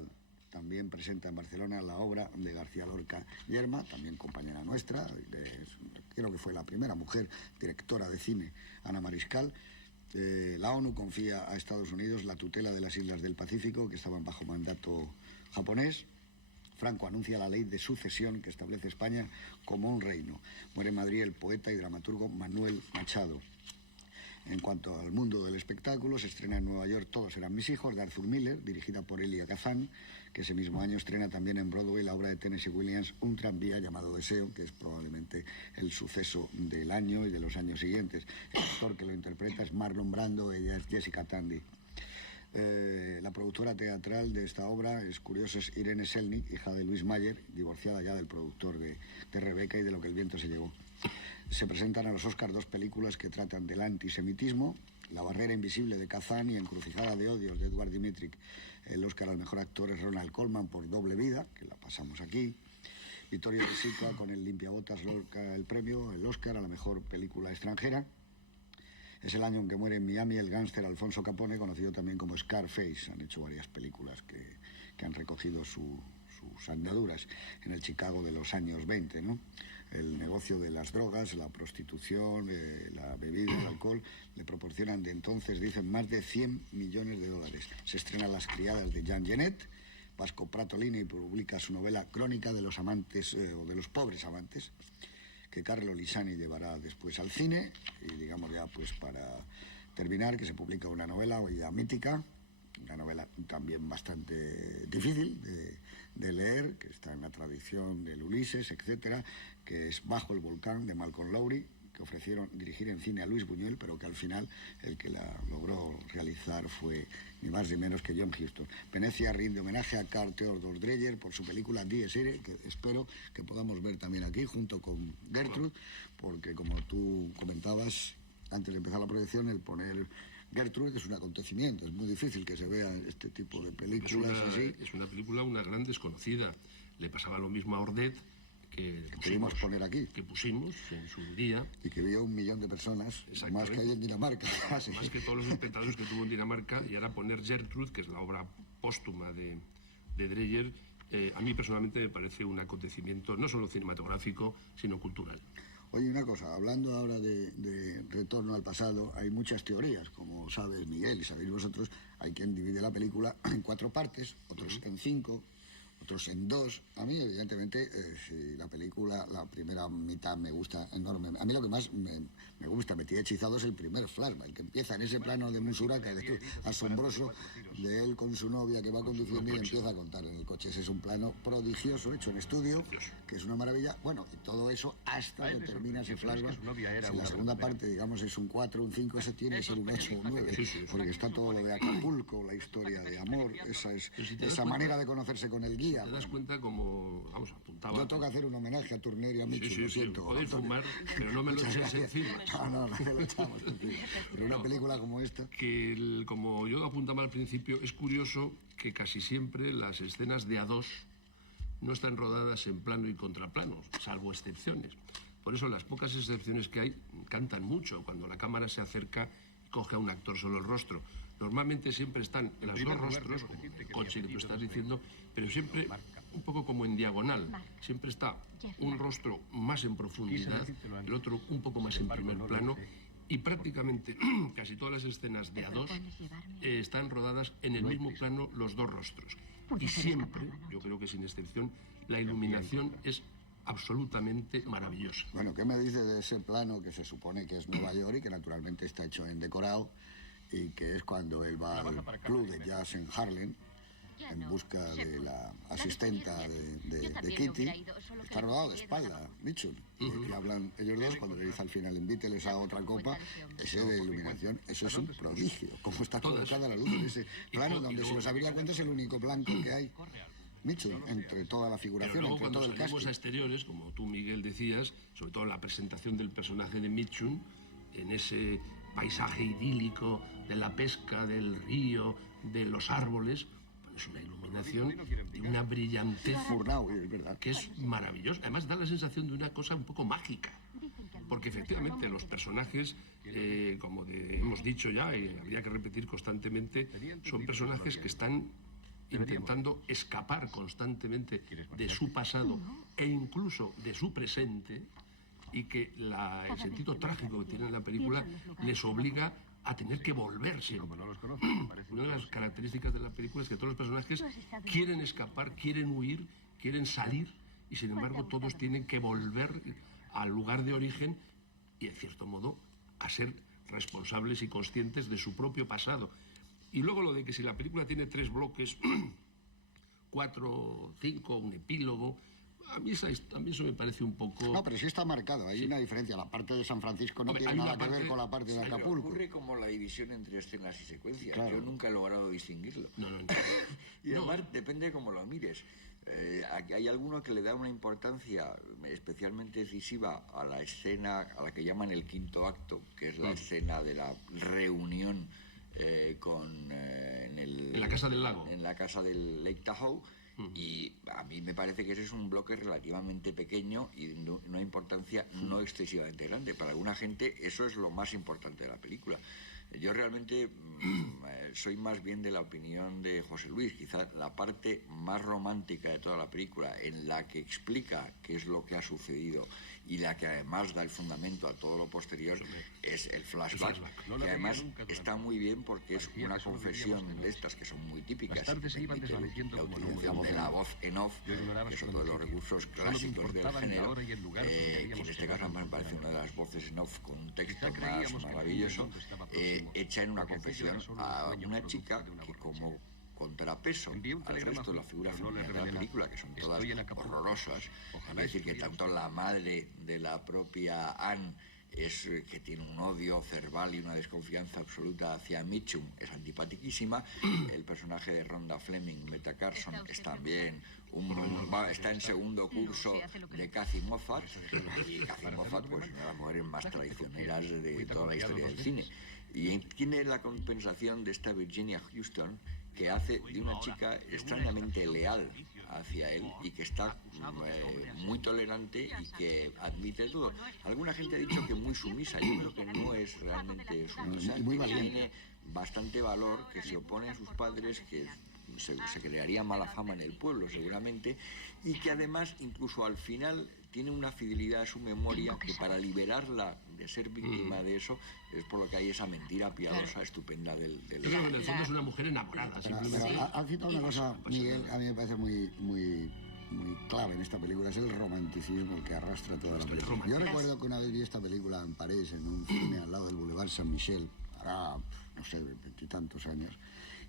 también presenta en Barcelona la obra de García Lorca Yerma, también compañera nuestra, creo que fue la primera mujer directora de cine, Ana Mariscal. La ONU confía a Estados Unidos la tutela de las islas del Pacífico, que estaban bajo mandato japonés. Franco anuncia la ley de sucesión que establece España como un reino. Muere en Madrid el poeta y dramaturgo Manuel Machado. En cuanto al mundo del espectáculo, se estrena en Nueva York Todos eran mis hijos, de Arthur Miller, dirigida por Elia Kazan, que ese mismo año estrena también en Broadway la obra de Tennessee Williams, Un tranvía llamado Deseo, que es probablemente el suceso del año y de los años siguientes. El actor que lo interpreta es Marlon Brando, ella es Jessica Tandy. La productora teatral de esta obra, es curioso, es Irene Selnick, hija de Luis Mayer, divorciada ya del productor de Rebeca y de Lo que el viento se llevó. Se presentan a los Oscars 2 películas que tratan del antisemitismo: La barrera invisible de Kazan y Encrucijada de odios de Edward Dmytryk. El Oscar al mejor actor es Ronald Colman por Doble vida, que la pasamos aquí. Vittorio De Sica con El limpiabotas Lorca el premio, el Oscar a la mejor película extranjera. Es el año en que muere en Miami el gángster Alfonso Capone, conocido también como Scarface. Han hecho varias películas que han recogido sus andaduras en el Chicago de los años 20, ¿no? El negocio de las drogas, la prostitución, la bebida, el alcohol, le proporcionan de entonces, dicen, más de 100 millones de dólares. Se estrena Las criadas de Jean Genet. Vasco Pratolini publica su novela Crónica de los amantes, o de los pobres amantes, que Carlo Lisani llevará después al cine. Y digamos ya, pues para terminar, que se publica una novela ya mítica, una novela también bastante difícil de leer, que está en la tradición del Ulises, etcétera, que es Bajo el volcán, de Malcolm Lowry, que ofrecieron dirigir en cine a Luis Buñuel, pero que al final el que la logró realizar fue ni más ni menos que John Huston. Venecia rinde homenaje a Carl Theodor Dreyer por su película Dies Irae, que espero que podamos ver también aquí, junto con Gertrude, porque como tú comentabas antes de empezar la proyección, el poner Gertrude es un acontecimiento, es muy difícil que se vea este tipo de películas así. Es una película, una gran desconocida. Le pasaba lo mismo a Ordet, que pudimos poner aquí. Que pusimos en su día. Y que vio 1 millón de personas, más que hay en Dinamarca. Más que todos los espectadores que tuvo en Dinamarca. Y ahora poner Gertrude, que es la obra póstuma de Dreyer, a mí personalmente me parece un acontecimiento no solo cinematográfico, sino cultural. Oye, una cosa, hablando ahora de Retorno al pasado, hay muchas teorías, como sabes Miguel y sabéis vosotros, hay quien divide la película en 4 partes, otros en 5, otros en 2. A mí, evidentemente, si la película, la primera mitad me gusta enormemente. A mí lo que más me gusta, me tiene hechizado, es el primer flashback, el que empieza en ese plano de Musuraka, asombroso, de él con su novia que va conduciendo y empieza a contar en el coche. Ese es un plano prodigioso, hecho en estudio, que es una maravilla. Bueno, y todo eso hasta que termina ese flashback. Si la segunda parte, digamos, es un 4, un 5, ese tiene que ser un 8 o un 9, porque está todo lo de Acapulco, la historia de amor, esa manera de conocerse con el guía. Te das cuenta como, vamos, apuntaba... Yo tengo que hacer un homenaje a Turner y a Mitchell, lo siento. Podéis fumar, pero no me lo echéis encima. No me lo echamos encima. Pero una película como esta... Que, como yo apuntaba al principio, es curioso que casi siempre las escenas de A2 no están rodadas en plano y contraplano, salvo excepciones. Por eso las pocas excepciones que hay cantan mucho cuando la cámara se acerca y coge a un actor solo el rostro. Normalmente siempre están los dos rostros, como el coche que tú estás diciendo, pero siempre un poco como en diagonal. Siempre está un rostro más en profundidad, el otro un poco más en primer plano, y prácticamente casi todas las escenas de A2 están rodadas en el mismo plano los dos rostros. Y siempre, yo creo que sin excepción, la iluminación es absolutamente maravillosa. Bueno, ¿qué me dice de ese plano que se supone que es Nueva York y que naturalmente está hecho en decorado, y que es cuando él va al club de jazz en Harlem en busca de la asistenta de Kitty? Está rodado de espalda, Mitchell, y hablan ellos dos cuando le dice al final invíteles a otra copa. Ese de iluminación, eso es un prodigio, como está colocada la luz en ese plano, donde, si os habéis dado cuenta, es el único blanco que hay, Mitchell, entre toda la figuración, luego, entre todo el casting. Cuando salimos a exteriores, como tú, Miguel, decías, sobre todo la presentación del personaje de Mitchell en ese paisaje idílico de la pesca, del río, de los árboles, es una iluminación de una brillantez que es maravillosa. Además da la sensación de una cosa un poco mágica, porque efectivamente los personajes, como hemos dicho ya, y habría que repetir constantemente, son personajes que están intentando escapar constantemente de su pasado e incluso de su presente, y que el sentido trágico que tiene la película les obliga a tener que volver siempre. Una de las características de la película es que todos los personajes quieren escapar, quieren huir, quieren salir, y sin embargo todos tienen que volver al lugar de origen y, en cierto modo, a ser responsables y conscientes de su propio pasado. Y luego lo de que si la película tiene 3 bloques, 4, 5, un epílogo... A mí eso me parece un poco... No, pero sí está marcado, hay una diferencia. La parte de San Francisco no tiene nada que ver con la parte de Acapulco. Ocurre como la división entre escenas y secuencias. Claro. Yo nunca he logrado distinguirlo. No. Y además depende de cómo lo mires. Hay alguno que le da una importancia especialmente decisiva a la escena, a la que llaman el quinto acto, que es la escena de la reunión en la Casa del Lago. En la casa del Lake Tahoe. Y a mí me parece que ese es un bloque relativamente pequeño y de una importancia no excesivamente grande. Para alguna gente eso es lo más importante de la película. Yo realmente soy más bien de la opinión de José Luis. Quizás la parte más romántica de toda la película, en la que explica qué es lo que ha sucedido y la que además da el fundamento a todo lo posterior, es el flashback, que además está muy bien porque es una confesión de estas que son muy típicas. La utilización de la voz en off, que es otro de los recursos clásicos del género, que en este caso me parece una de las voces en off con un texto más maravilloso, hecha en una confesión a una chica que, como contrapeso al resto de la figura femenina de la película, que son todas horrorosas, es decir, que tanto la madre de la propia Anne es que tiene un odio cerval y una desconfianza absoluta hacia Mitchum, es antipatiquísima. El personaje de Rhonda Fleming, Meta Carson, es también está en segundo curso de Cathy Moffat, y Cathy Moffat, pues, una de las mujeres más traicioneras de toda la historia del cine. Y tiene la compensación de esta Virginia Houston, que hace de una chica extrañamente leal hacia él y que está muy tolerante y que admite todo. Alguna gente ha dicho que muy sumisa. Yo creo que no es realmente sumisa, que tiene bastante valor, que se opone a sus padres, que se crearía mala fama en el pueblo seguramente, y que además incluso al final tiene una fidelidad a su memoria que para liberarla de ser víctima de eso es por lo que hay esa mentira piadosa, estupenda del... Yo creo que en el fondo es una mujer enamorada, simplemente. Ha citado una cosa, Miguel, a mí me parece muy clave en esta película, es el romanticismo que arrastra toda la película. Yo recuerdo que una vez vi esta película en París, en un cine al lado del Boulevard Saint-Michel, hará, no sé, 20 y tantos años,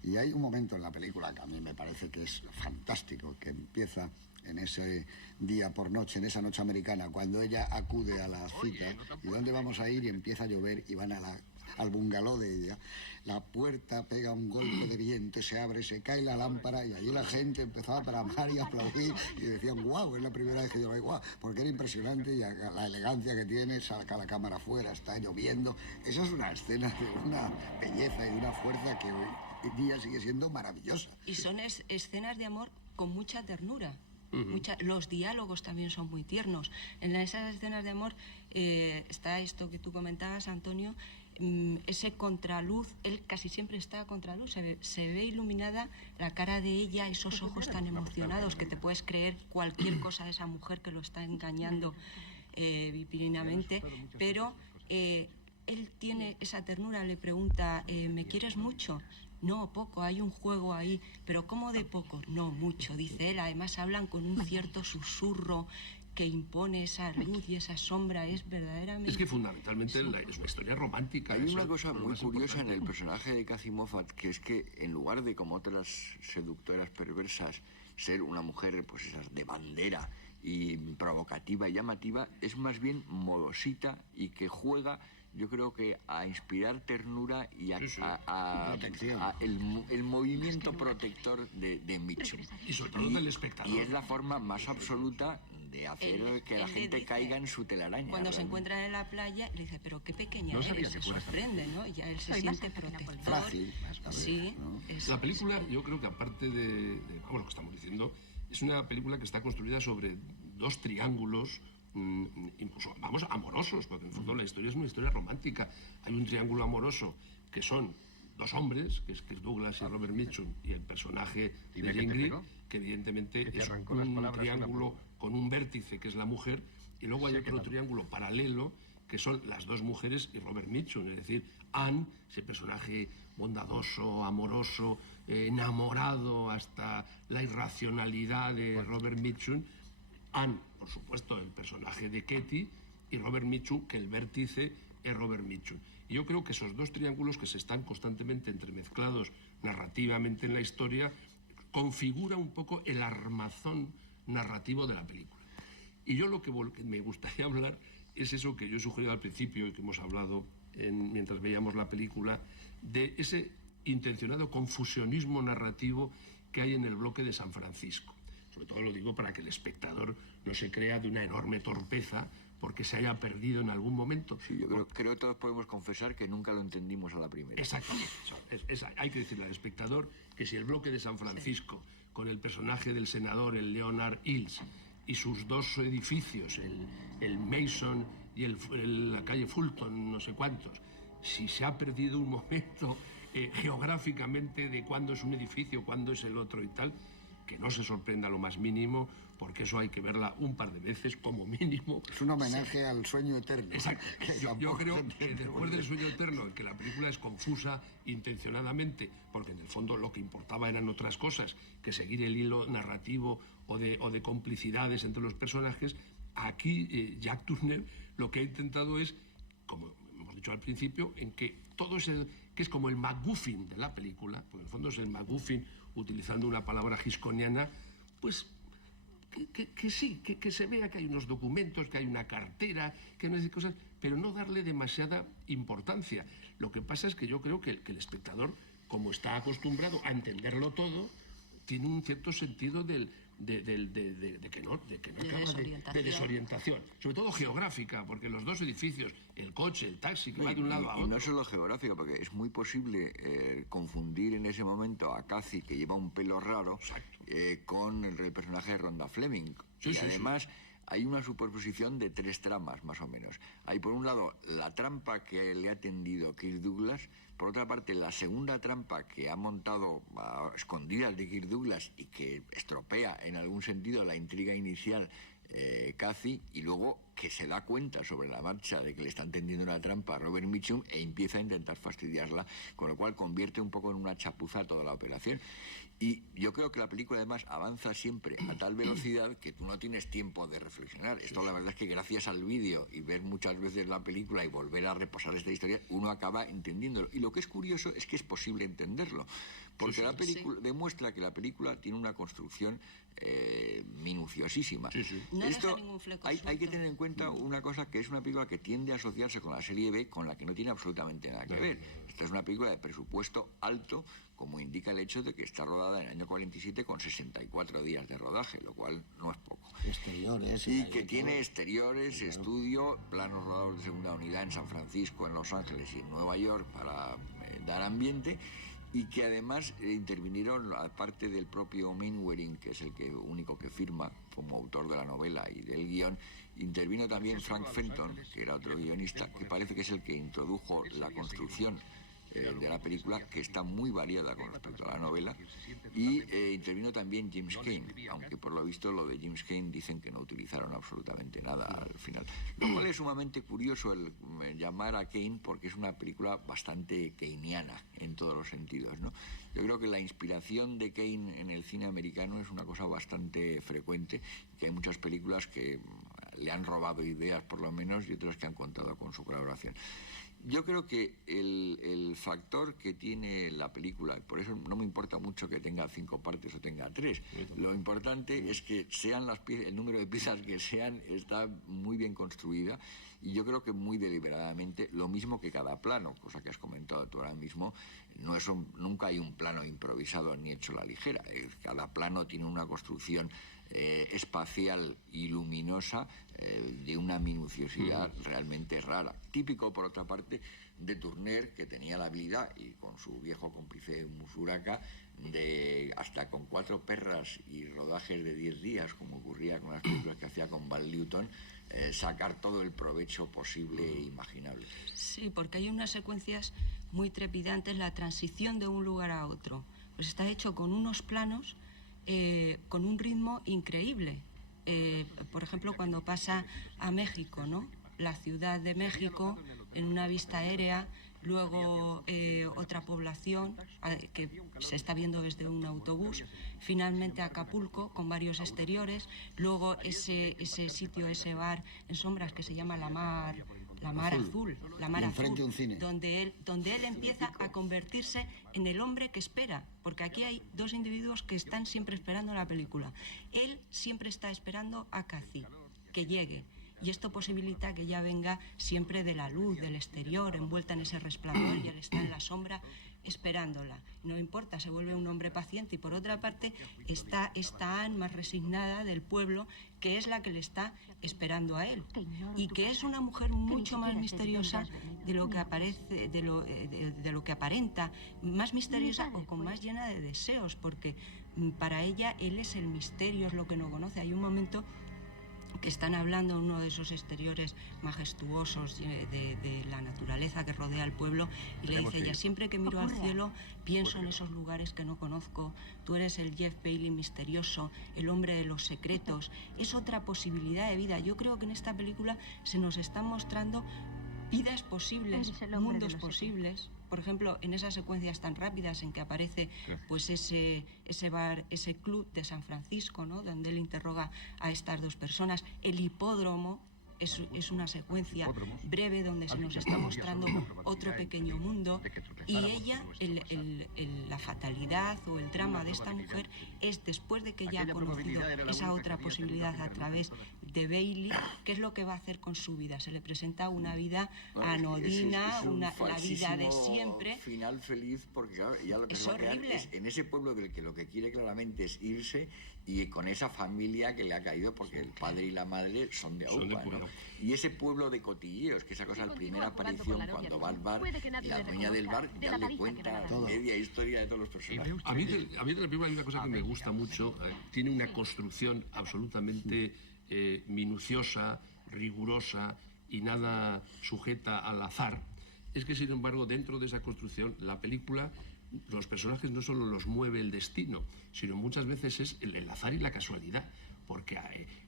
y hay un momento en la película que a mí me parece que es fantástico, que empieza en ese día por noche, en esa noche americana, cuando ella acude a la cita, y dónde vamos a ir, y empieza a llover, y van al bungalow de ella, la puerta pega un golpe de viento, se abre, se cae la lámpara, y allí la gente empezaba a bramar y a aplaudir, y decían, guau, es la primera vez que yo la digo, guau, porque era impresionante, y la elegancia que tiene, saca la cámara afuera, está lloviendo. Esa es una escena de una belleza y de una fuerza que hoy día sigue siendo maravillosa. Y son escenas de amor con mucha ternura. Los diálogos también son muy tiernos. En esas escenas de amor está esto que tú comentabas, Antonio, ese contraluz, él casi siempre está a contraluz, se ve iluminada la cara de ella, esos ojos tan emocionados que te puedes creer cualquier cosa de esa mujer que lo está engañando vipirinamente, pero él tiene esa ternura, le pregunta, ¿me quieres mucho? No, poco, hay un juego ahí, pero ¿cómo de poco? No, mucho, dice él. Además hablan con un cierto susurro que impone esa luz y esa sombra, es verdaderamente... Es que fundamentalmente es una historia romántica. Hay una cosa muy curiosa en el personaje de Cathy Moffat, que es que en lugar de, como otras seductoras perversas, ser una mujer pues esas de bandera y provocativa y llamativa, es más bien modosita y que juega, yo creo que a inspirar ternura y el movimiento protector de Mitchum. Y sobre todo del espectador. Y es la forma más absoluta de hacer que la gente caiga en su telaraña. Cuando se encuentran en la playa, le dice, pero qué pequeña eres, se sorprende, ¿no? Y ya él se siente protector. Frágil. Sí. ¿no? La película, yo creo que aparte de lo que estamos diciendo, es una película que está construida sobre dos triángulos, incluso, amorosos, porque en el fondo la historia es una historia romántica. Hay un triángulo amoroso que son dos hombres, que es Douglas y Robert Mitchum, y el personaje de Jane Greer, que evidentemente es un triángulo con un vértice, que es la mujer, y luego hay otro triángulo paralelo, que son las dos mujeres y Robert Mitchum, es decir, Anne, ese personaje bondadoso, amoroso, enamorado hasta la irracionalidad de Robert Mitchum, Anne, por supuesto, el personaje de Katie, y Robert Mitchum, que el vértice es Robert Mitchum. Y yo creo que esos dos triángulos que se están constantemente entremezclados narrativamente en la historia configura un poco el armazón narrativo de la película. Y yo lo que me gustaría hablar es eso que yo he sugerido al principio y que hemos hablado mientras veíamos la película, de ese intencionado confusionismo narrativo que hay en el bloque de San Francisco. Sobre todo lo digo para que el espectador no se crea de una enorme torpeza porque se haya perdido en algún momento. Sí, yo creo que todos podemos confesar que nunca lo entendimos a la primera. Exactamente. Hay que decirle al espectador que si el bloque de San Francisco, con el personaje del senador, el Leonard Hills, y sus dos edificios, el Mason y la calle Fulton, no sé cuántos, si se ha perdido un momento geográficamente de cuándo es un edificio, cuándo es el otro y tal, que no se sorprenda lo más mínimo, porque eso hay que verla un par de veces como mínimo. Es un homenaje al sueño eterno. Exacto. Yo creo que después del sueño eterno, en que la película es confusa intencionadamente, porque en el fondo lo que importaba eran otras cosas que seguir el hilo narrativo o de complicidades entre los personajes, aquí Jack Turner lo que ha intentado es, como hemos dicho al principio, en que todo ese, que es como el MacGuffin de la película, porque en el fondo es el MacGuffin, utilizando una palabra hitchcockiana, pues que se vea que hay unos documentos, que hay una cartera, que no hay cosas, pero no darle demasiada importancia. Lo que pasa es que yo creo que el espectador, como está acostumbrado a entenderlo todo, tiene un cierto sentido de desorientación, sobre todo geográfica, porque los dos edificios, el coche, el taxi, que va de un lado a otro. Y no solo geográfica, porque es muy posible confundir en ese momento a Cathy, que lleva un pelo raro, con el personaje de Rhonda Fleming. Y además hay una superposición de 3 tramas, más o menos. Hay, por un lado, la trampa que le ha tendido Kirk Douglas, por otra parte, la segunda trampa que ha montado a escondidas de Kirk Douglas y que estropea, en algún sentido, la intriga inicial Cathy, y luego que se da cuenta sobre la marcha de que le están tendiendo una trampa a Robert Mitchum e empieza a intentar fastidiarla, con lo cual convierte un poco en una chapuza toda la operación. Y yo creo que la película además avanza siempre a tal velocidad que tú no tienes tiempo de reflexionar. Esto la verdad es que gracias al vídeo y ver muchas veces la película y volver a repasar esta historia, uno acaba entendiéndolo. Y lo que es curioso es que es posible entenderlo, porque la película demuestra que la película tiene una construcción minuciosísima. No esto deja ningún fleco hay suelto. que tener en cuenta una cosa, que es una película que tiende a asociarse con la serie B, con la que no tiene absolutamente nada que ver. Esta es una película de presupuesto alto, como indica el hecho de que está rodada en el año 47 con 64 días de rodaje, lo cual no es poco. Exteriores. Y que tiene exteriores, estudio, planos rodados de segunda unidad en San Francisco, en Los Ángeles y en Nueva York para dar ambiente, y que además intervinieron, aparte del propio Mainwaring, que es el único que firma como autor de la novela y del guión, intervino también Frank Fenton, que era otro guionista, que parece que es el que introdujo la construcción de la película, que está muy variada con respecto a la novela, y intervino también James Cain, aunque por lo visto lo de James Cain dicen que no utilizaron absolutamente nada al final. Lo cual es sumamente curioso el llamar a Cain, porque es una película bastante keiniana en todos los sentidos, ¿no? Yo creo que la inspiración de Cain en el cine americano es una cosa bastante frecuente, que hay muchas películas que le han robado ideas por lo menos y otras que han contado con su colaboración. Yo creo que el factor que tiene la película, por eso no me importa mucho que tenga 5 partes o tenga 3, lo importante es que sean las piezas, el número de piezas que sean, está muy bien construida, y yo creo que muy deliberadamente, lo mismo que cada plano, cosa que has comentado tú ahora mismo, nunca hay un plano improvisado ni hecho a la ligera. Cada plano tiene una construcción espacial y luminosa de una minuciosidad realmente rara. Típico, por otra parte, de Tourneur, que tenía la habilidad, y con su viejo cómplice Musuraka, de hasta con 4 perras y rodajes de 10 días, como ocurría con las películas que hacía con Val Newton, sacar todo el provecho posible e imaginable. Sí, porque hay unas secuencias muy trepidantes, la transición de un lugar a otro. Pues está hecho con unos planos, con un ritmo increíble. Por ejemplo, cuando pasa a México, ¿no? La ciudad de México en una vista aérea, luego otra población que se está viendo desde un autobús, finalmente Acapulco con varios exteriores, luego ese sitio, ese bar en sombras que se llama La Mar Azul, donde él empieza a convertirse en el hombre que espera, porque aquí hay 2 individuos que están siempre esperando la película. Él siempre está esperando a Cathy, que llegue. Y esto posibilita que ella venga siempre de la luz, del exterior, envuelta en ese resplandor, y él está en la sombra esperándola. No importa, se vuelve un hombre paciente. Y por otra parte está esta Anne más resignada del pueblo, que es la que le está esperando a él. Y que es una mujer mucho más misteriosa de lo que aparece, de lo que aparenta, más misteriosa o con más llena de deseos, porque para ella él es el misterio, es lo que no conoce. Hay un momento que están hablando en uno de esos exteriores majestuosos de la naturaleza que rodea al pueblo, y le dice ella: siempre que miro al cielo pienso en esos lugares que no conozco, tú eres el Jeff Bailey misterioso, el hombre de los secretos. Es otra posibilidad de vida. Yo creo que en esta película se nos están mostrando vidas posibles, mundos posibles. Por ejemplo, en esas secuencias tan rápidas en que aparece pues ese bar, ese club de San Francisco, ¿no?, donde él interroga a estas 2 personas, el hipódromo. Es una secuencia breve donde se nos está mostrando otro pequeño mundo, y ella, la fatalidad o el drama de esta mujer es, después de que ya ha conocido esa otra posibilidad a través de Bailey, ¿qué es lo que va a hacer con su vida? Se le presenta una vida anodina, la vida de siempre. Final feliz, porque claro, ya lo que es horrible. Es en ese pueblo del que lo que quiere claramente es irse, y con esa familia que le ha caído, porque el padre y la madre son de Aupa, ¿no? Y ese pueblo de cotilleos, que esa cosa, la primera aparición cuando va al bar, y la dueña del bar ya le cuenta media historia de todos los personajes. A mí de la película hay una cosa que me gusta mucho, tiene una construcción absolutamente minuciosa, rigurosa y nada sujeta al azar, es que, sin embargo, dentro de esa construcción, la película, los personajes no solo los mueve el destino, sino muchas veces es el azar y la casualidad, porque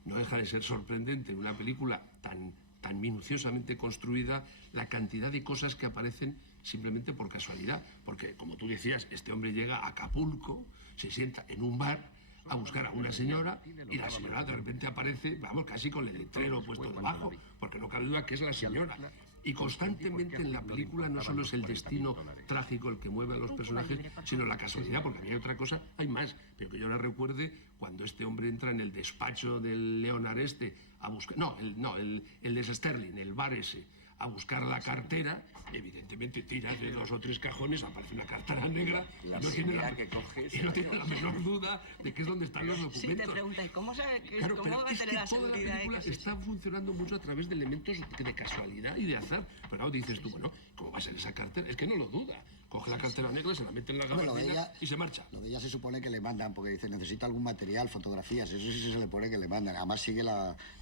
no deja de ser sorprendente en una película tan minuciosamente construida la cantidad de cosas que aparecen simplemente por casualidad, porque, como tú decías, este hombre llega a Acapulco, se sienta en un bar a buscar a una señora y la señora de repente aparece, vamos, casi con el letrero puesto debajo, porque no cabe duda que es la señora. Y constantemente en la película no solo es el destino trágico el que mueve a los personajes, sino la casualidad, porque había otra cosa, hay más, pero que yo la recuerde cuando este hombre entra en el despacho del Leonard a buscar, el de Sterling, el bar ese, a buscar la cartera, evidentemente tira de 2 o 3 cajones, aparece una cartera negra y no tiene la menor duda de que es donde están los documentos. Si te preguntas, ¿cómo sabe que claro, cómo va a tener la seguridad? Toda la película está funcionando mucho a través de elementos de casualidad y de azar. Pero claro, dices tú, bueno, ¿cómo va a ser esa cartera? Es que no lo duda. Coge la cartera negra, se la mete en la gavetina y se marcha. Lo de ella se supone que le mandan, porque dice, necesita algún material, fotografías, eso sí se le pone que le mandan. Además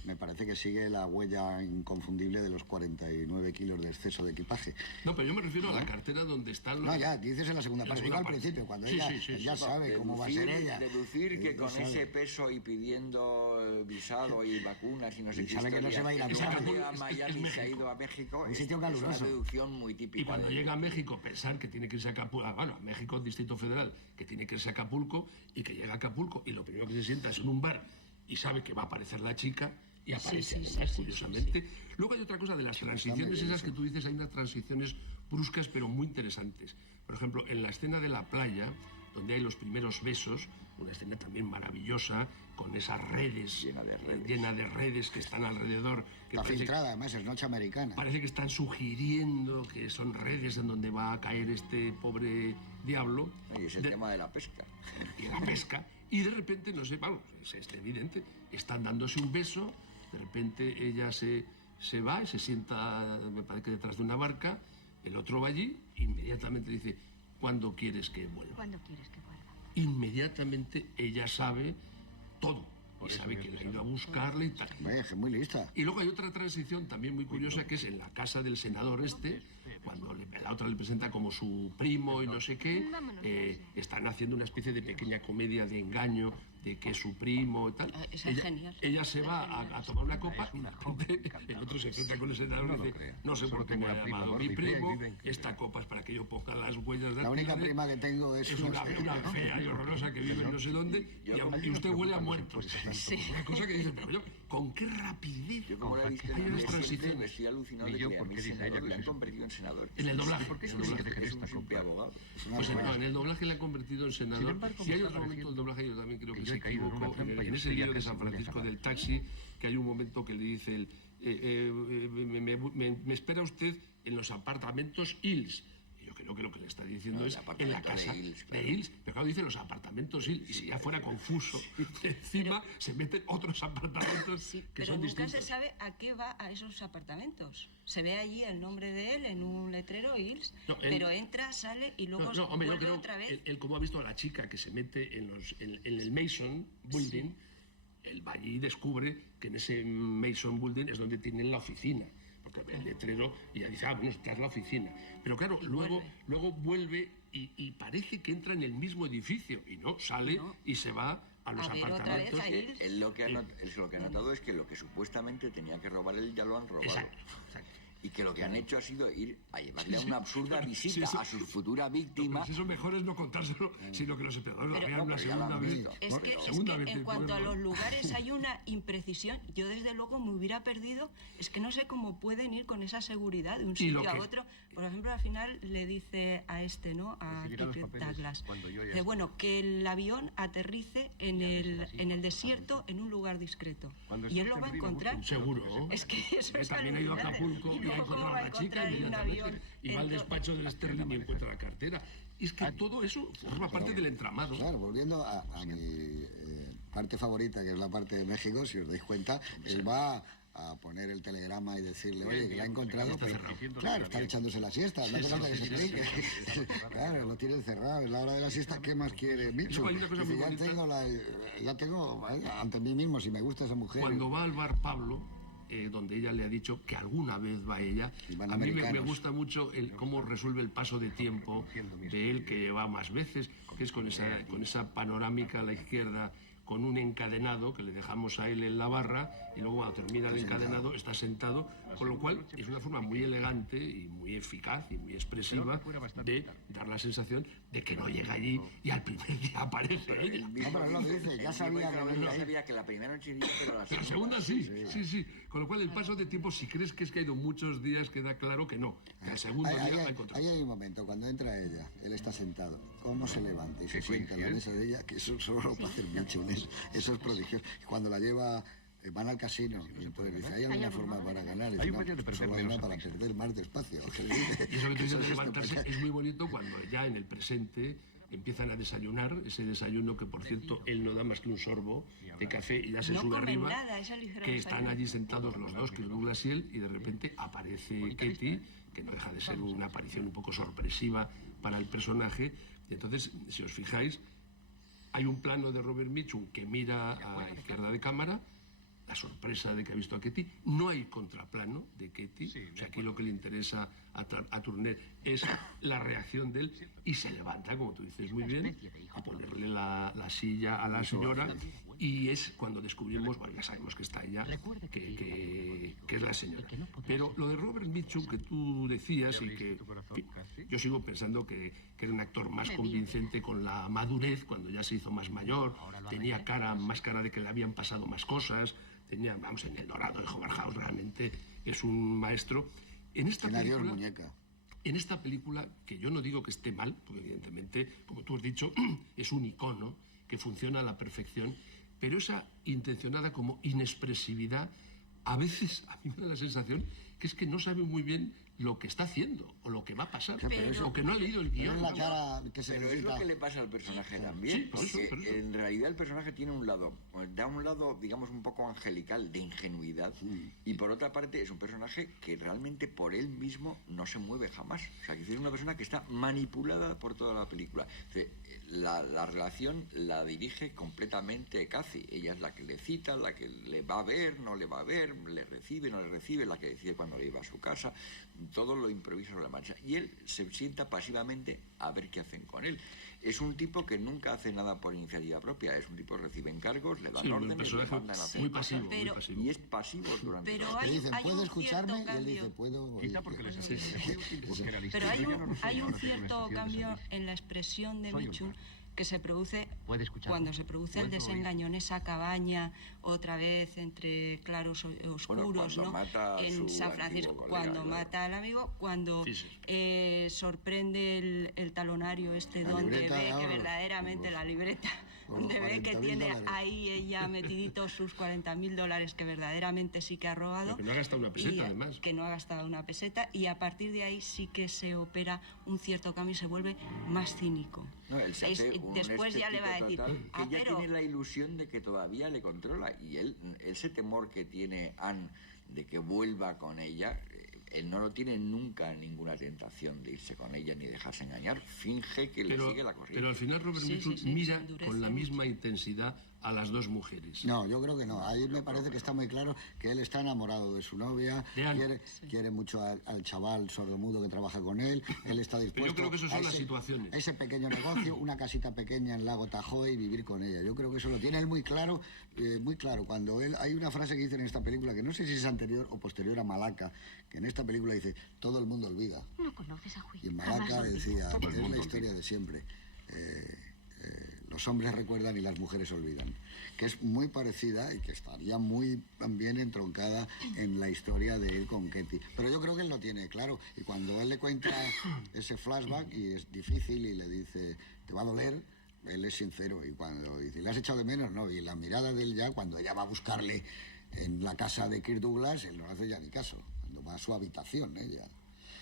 me parece que sigue la huella inconfundible de los 49 kilos de exceso de equipaje. No, pero yo me refiero a la cartera donde están los... No, ya, dices en la segunda parte. Digo al principio, cuando ella sabe cómo va a ser ella. Deducir que con ese peso y pidiendo visado y vacunas y no sé qué sabe que no se va a ir a Miami, se ha ido a México. Un sitio caluroso. Es una deducción muy típica. Y cuando llega a México, pensar que tiene que irse a Acapulco, bueno, a México, Distrito Federal, que tiene que irse a Acapulco, y que llega a Acapulco y lo primero que se sienta es en un bar y sabe que va a aparecer la chica y aparece, curiosamente. Luego hay otra cosa de las transiciones esas que tú dices, hay unas transiciones bruscas pero muy interesantes. Por ejemplo, en la escena de la playa, donde hay los primeros besos, una escena también maravillosa, con esas redes, llena de redes que están alrededor. Está filtrada, además, es noche americana. Parece que están sugiriendo que son redes en donde va a caer este pobre diablo. Y es el tema de la pesca. Y la pesca. Y de repente, no sé, vamos, es evidente, están dándose un beso, de repente ella se va y se sienta, me parece que detrás de una barca, el otro va allí, inmediatamente dice, ¿cuándo quieres que vuelva? ¿Cuándo quieres que vuelva? Inmediatamente ella sabe todo. Y sabe que le ha ido a buscarle y tal. Es muy lista. Y luego hay otra transición también muy curiosa, que es en la casa del senador cuando la otra le presenta como su primo y no sé qué, están haciendo una especie de pequeña comedia de engaño de que es su primo y tal. Ella se va a tomar una copa y el otro se enfrenta con el senador y dice, no sé por qué me ha llamado mi primo, esta copa es para que yo ponga las huellas de la única prima que tengo es una fea y horrorosa que vive en no sé dónde y usted huele a muerto. Una cosa que dices, pero yo, ¿con qué rapidez? Yo como la he visto en unas transiciones, estoy alucinado de que a mi senador le han convertido en senador. En el doblaje. ¿Por qué es un simple abogado? Pues no, en el doblaje le han convertido en senador. Y hay otro momento del doblaje, yo también creo que se equivocó, en ese lío de San Francisco del taxi, que hay un momento que le dice me espera usted en los apartamentos Hills. Yo creo que lo que le está diciendo es en la casa de Hills, pero claro, dice los apartamentos Hills, y si ya fuera confuso, encima se meten otros apartamentos que son distintos. Pero nunca se sabe a qué va a esos apartamentos. Se ve allí el nombre de él en un letrero Hills, pero entra, sale y luego vuelve otra vez. Él, como ha visto a la chica que se mete en el Mason Building, él va allí y descubre que en ese Mason Building es donde tienen la oficina. Porque ve el letrero y ya dice, bueno, esta es la oficina. Pero claro, luego vuelve y parece que entra en el mismo edificio. Y no, sale y se va a los apartamentos. Lo que ha notado es que lo que supuestamente tenía que robar él ya lo han robado. Exacto. Y que lo que han hecho ha sido ir a llevarle a una absurda visita a su futura víctima. Eso mejor es no contárselo, sino que los espectadores lo vean una segunda vez. Es que en cuanto a los lugares hay una imprecisión. Yo desde luego me hubiera perdido. Es que no sé cómo pueden ir con esa seguridad de un sitio a otro. Por ejemplo, al final le dice a a Douglas, que bueno, que el avión aterrice en el desierto en un lugar discreto. Y él lo va a encontrar. Seguro. Es que eso es también ha ido a Acapulco y ha encontrado a la chica y va al despacho del Sterling y encuentra la cartera. Y es que todo eso forma parte del entramado. Claro, volviendo a mi parte favorita, que es la parte de México, si os dais cuenta, él va a poner el telegrama y decirle, oye, que la ha encontrado, pero, claro, están echándose la siesta, no hace falta que se explique. Claro, lo tienen cerrado, es la hora de la siesta, ¿qué más quiere Mitchum? Dice, ya tengo ante mí mismo, si me gusta esa mujer. Cuando va al bar Pablo, donde ella le ha dicho que alguna vez va ella, a mí me gusta mucho cómo resuelve el paso de tiempo de él, que va más veces, que es con esa panorámica a la izquierda, con un encadenado que le dejamos a él en la barra, y luego cuando termina el encadenado está sentado, con lo cual es una forma muy elegante y muy eficaz y muy expresiva de dar la sensación de que no llega allí y al primer día aparece ella. No, pero lo dice, ya sabía que la primera noche iría, pero la segunda sí. Con lo cual el paso de tiempo, si crees que es que ha ido muchos días, queda claro que no. El segundo día la ha encontrado. Ahí hay un momento, cuando entra ella, él está sentado, cómo se levanta y se sienta en la mesa de ella, que eso solo lo puede hacer Mitchum, eso es prodigioso. Cuando la lleva, van al casino, y entonces dice, ¿hay alguna forma para ganar? Y dice, no, solo hay una para perder más despacio. Y eso que tú dices de levantarse es muy bonito cuando ya en el presente empiezan a desayunar, ese desayuno que, por cierto, él no da más que un sorbo de café y ya se sube arriba, que están allí sentados los dos, Kirk Douglas y él, y de repente aparece Katie, que no deja de ser una aparición un poco sorpresiva para el personaje. Y entonces, si os fijáis, hay un plano de Robert Mitchum que mira a la izquierda de cámara, la sorpresa de que ha visto a Katie. No hay contraplano de Katie. O sea, aquí lo que le interesa a Turner es la reacción de él, y se levanta, como tú dices muy bien, a ponerle la silla a la señora, y es cuando descubrimos, bueno, ya sabemos que está ella, que es la señora. Pero lo de Robert Mitchum que tú decías, y que yo sigo pensando que era un actor más convincente con la madurez, cuando ya se hizo más mayor, tenía más cara de que le habían pasado más cosas, vamos, en El Dorado de Howard Hawks realmente es un maestro. En esta película, que yo no digo que esté mal, porque evidentemente, como tú has dicho, es un icono que funciona a la perfección, pero esa intencionada como inexpresividad, a veces a mí me da la sensación que es que no sabe muy bien lo que está haciendo o lo que va a pasar, o que no ha leído el guión. Pero es lo que le pasa al personaje también, porque en realidad el personaje tiene un lado, digamos, un poco angelical, de ingenuidad, y por otra parte es un personaje que realmente por él mismo no se mueve jamás. O sea, que es una persona que está manipulada por toda la película. La relación la dirige completamente Kathy. Ella es la que le cita, la que le va a ver, no le va a ver, le recibe, no le recibe, la que decide cuando le lleva a su casa. Todo lo improvisa sobre la marcha. Y él se sienta pasivamente a ver qué hacen con él. Es un tipo que nunca hace nada por iniciativa propia. Es un tipo que recibe encargos, le dan órdenes, le mandan a hacer cosas, y es pasivo durante todo. Le dicen, ¿puede escucharme? Y él dice, ¿puedo? Pero hay un cierto cambio en la expresión de Mitchum que se produce cuando se produce el desengaño en esa cabaña, otra vez entre claros oscuros, ¿no? En San Francisco, cuando mata al amigo, cuando sorprende el talonario donde ve que verdaderamente la libreta, donde ve que tiene ahí ella metidito sus $40.000 que verdaderamente sí que ha robado. Pero que no ha gastado una peseta, además. Que no ha gastado una peseta, y a partir de ahí sí que se opera un cierto cambio y se vuelve más cínico. No, él después ya le va a decir... que ella tiene la ilusión de que todavía le controla, y ese temor que tiene Anne de que vuelva con ella... Él no lo tiene nunca ninguna tentación de irse con ella ni dejarse engañar. Finge que le sigue la corriente. Pero al final Robert Mitchum mira con la misma intensidad a las dos mujeres. No, yo creo que no. Ahí me parece que está muy claro que él está enamorado de su novia, quiere mucho al chaval sordomudo que trabaja con él, él está dispuesto... Pero yo creo que eso son las situaciones. Ese pequeño negocio, una casita pequeña en Lago Tahoe, y vivir con ella. Yo creo que eso lo tiene él muy claro, muy claro. Cuando hay una frase que dice en esta película, que no sé si es anterior o posterior a Malaca, que en esta película dice, todo el mundo olvida. No conoces a Juicio. Y en Malaca decía, es la historia de siempre. Los hombres recuerdan y las mujeres olvidan, que es muy parecida y que estaría muy también entroncada en la historia de él con Katie. Pero yo creo que él lo tiene claro, y cuando él le cuenta ese flashback y es difícil y le dice, te va a doler, él es sincero, y cuando dice, ¿le has echado de menos? No, y la mirada de él ya, cuando ella va a buscarle en la casa de Kirk Douglas, él no le hace ya ni caso, cuando va a su habitación ella.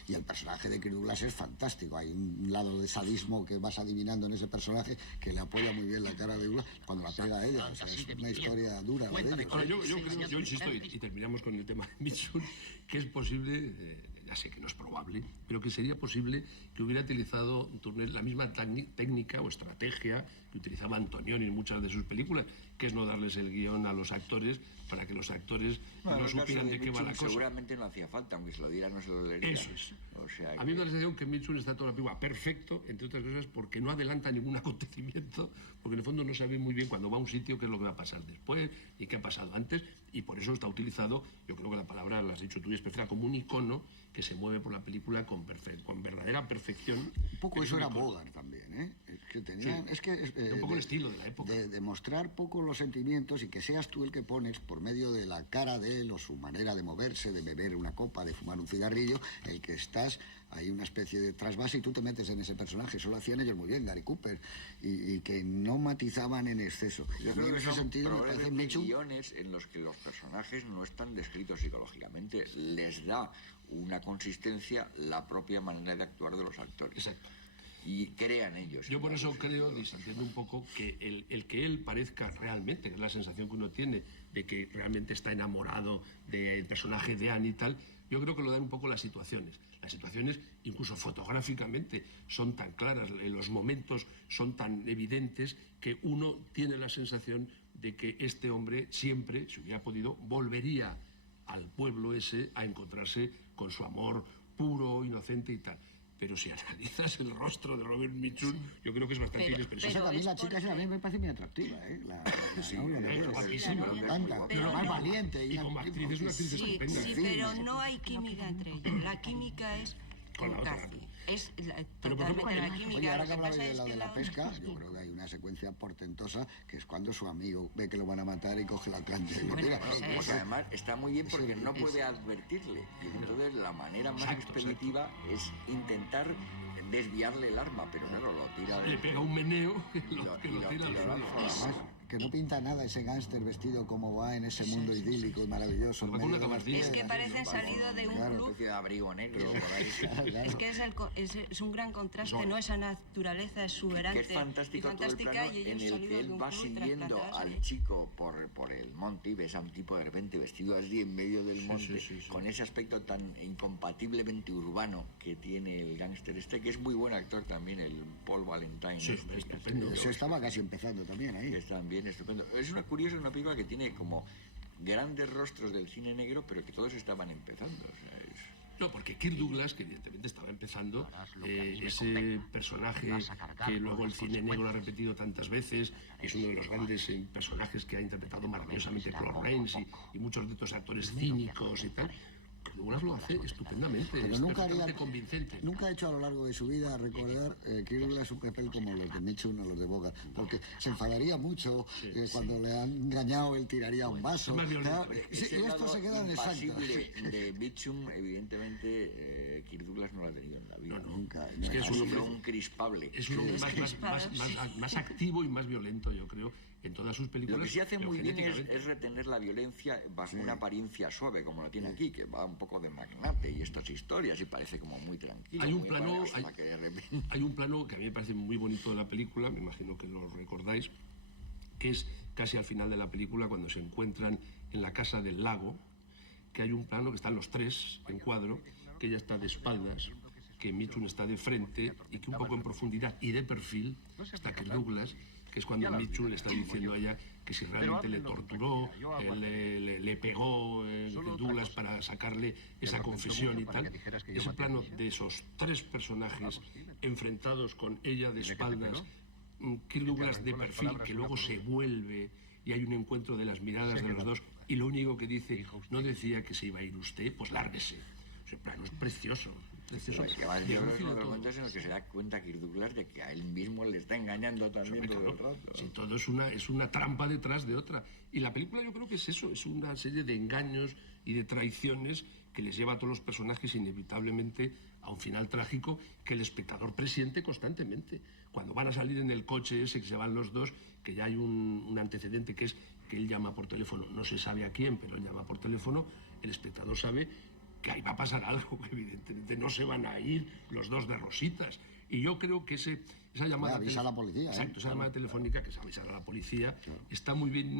Y el personaje de Kirk Douglas es fantástico. Hay un lado de sadismo que vas adivinando en ese personaje que le apoya muy bien la cara de Douglas cuando la pega a ella. O sea, es una historia dura la de ellos. Ahora, yo insisto, y terminamos con el tema de Mitchum, que es posible, ya sé que no es probable, pero que sería posible que hubiera utilizado Tourneur la misma técnica o estrategia que utilizaba Antonioni en muchas de sus películas, que es no darles el guión a los actores para que los actores no supieran de qué va la cosa. Seguramente no hacía falta, aunque se lo diera no se lo diría. Eso es. O sea A mí me da la sensación que Mitchum está toda la película perfecto, entre otras cosas, porque no adelanta ningún acontecimiento, porque en el fondo no sabe muy bien cuando va a un sitio qué es lo que va a pasar después y qué ha pasado antes, y por eso está utilizado, yo creo que la palabra la has dicho tú y es perfecta, como un icono que se mueve por la película con verdadera perfección. Un poco eso era Bogart también, ¿eh? Es que tenían, sí, es que un poco el estilo de la época. De mostrar poco los sentimientos y que seas tú el que pones por medio de la cara de él o su manera de moverse, de beber una copa, de fumar un cigarrillo, el que estás, hay una especie de trasvase y tú te metes en ese personaje. Eso lo hacían ellos muy bien, Gary Cooper, y que no matizaban en exceso. Yo a creo mí en que ese sentido me parece mucho guiones en los que los personajes no están descritos psicológicamente, les da una consistencia la propia manera de actuar de los actores. Exacto. Y crean ellos. Yo por eso creo, disantiendo un poco, que el que él parezca realmente, que es la sensación que uno tiene de que realmente está enamorado del personaje de Anne y tal, yo creo que lo dan un poco las situaciones. Las situaciones, incluso fotográficamente, son tan claras, los momentos son tan evidentes que uno tiene la sensación de que este hombre siempre, si hubiera podido, volvería al pueblo ese a encontrarse con su amor puro, inocente y tal. Pero si analizas el rostro de Robert Mitchum, yo creo que es bastante inexpresivo. A mí la chica esa a mí me parece muy atractiva, ¿eh? La novia de él. Guapísima. Me encanta, pero más valiente. Y como actriz es una actriz estupenda. Sí, pero no hay química entre ellos. La química es con la otra. Cathy. Es Pero por totalmente la química. Oye, ahora Lo que hablaba pasa de es la que de la pesca, yo creo que hay una secuencia portentosa que es cuando su amigo ve que lo van a matar y coge la plancha y lo tira. Pues además está muy bien porque no puede advertirle. Y entonces la manera más expeditiva es intentar desviarle el arma, pero claro, lo tira. Le pega un meneo que lo tira al suelo. Además, que no pinta nada ese gángster vestido como va en ese mundo idílico y maravilloso. Es que parecen salido de un club. Una especie de abrigo negro por ahí. Es que es un gran contraste, ¿no? Esa naturaleza exuberante. Que es fantástico todo el plano y en el que él va siguiendo al chico por el monte y ves a un tipo de repente vestido así en medio del monte, con ese aspecto tan incompatiblemente urbano que tiene el gángster este, que es muy buen actor también, el Paul Valentine. Sí, estupendo. Se estaba casi empezando también ahí. Es también estupendo. Es una curiosa, una película que tiene como grandes rostros del cine negro, pero que todos estaban empezando. O sea, No, porque Kirk Douglas, que evidentemente estaba empezando, ese personaje que luego el cine negro lo ha repetido tantas veces, es uno de los grandes personajes que ha interpretado maravillosamente Claude Rains y muchos de estos actores cínicos y tal. Douglas lo hace estupendamente, pero es nunca convincente. Nunca ha hecho a lo largo de su vida recordar que Douglas un papel como los de Mitchum o los de Bogart, porque se enfadaría mucho cuando le han engañado, él tiraría un vaso. Y esto se queda en el santo. De Mitchum, evidentemente, Kirk Douglas no lo ha tenido en la vida. No, nunca. Es que es un hombre crispable. Es un hombre más activo y más violento, yo creo, en todas sus películas. Lo que sí hace muy bien es retener la violencia bajo una apariencia suave, como lo tiene aquí, que va un poco de magnate y estas historias y parece como muy tranquilo. Hay un plano que a mí me parece muy bonito de la película, me imagino que lo recordáis, que es casi al final de la película cuando se encuentran en la casa del lago, que hay un plano que están los tres en cuadro, que ella está de espaldas, que Mitchum está de frente y que un poco en profundidad y de perfil está Kirk Douglas, que es cuando Mitchum le está diciendo a ella que si realmente le torturó, le pegó Douglas para sacarle esa confesión y tal. Ese plano de esos tres personajes enfrentados con ella de espaldas, Kirk Douglas de perfil, que luego se vuelve y hay un encuentro de las miradas de los dos y lo único que dice, no decía que se iba a ir usted, pues lárguese. Ese plano es precioso. Yo creo que es uno de los momentos en los que se da cuenta Kirk Douglas de que a él mismo le está engañando también todo el rato. Sí, todo es una trampa detrás de otra. Y la película yo creo que es eso, es una serie de engaños y de traiciones que les lleva a todos los personajes inevitablemente a un final trágico que el espectador presiente constantemente. Cuando van a salir en el coche ese que se van los dos, que ya hay un antecedente que es que él llama por teléfono, no se sabe a quién, pero él llama por teléfono, el espectador sabe que ahí va a pasar algo, que evidentemente no se van a ir los dos de rositas. Y yo creo que esa llamada... Avisa a la policía. Exacto, esa llamada telefónica, que es avisar a la policía, está muy bien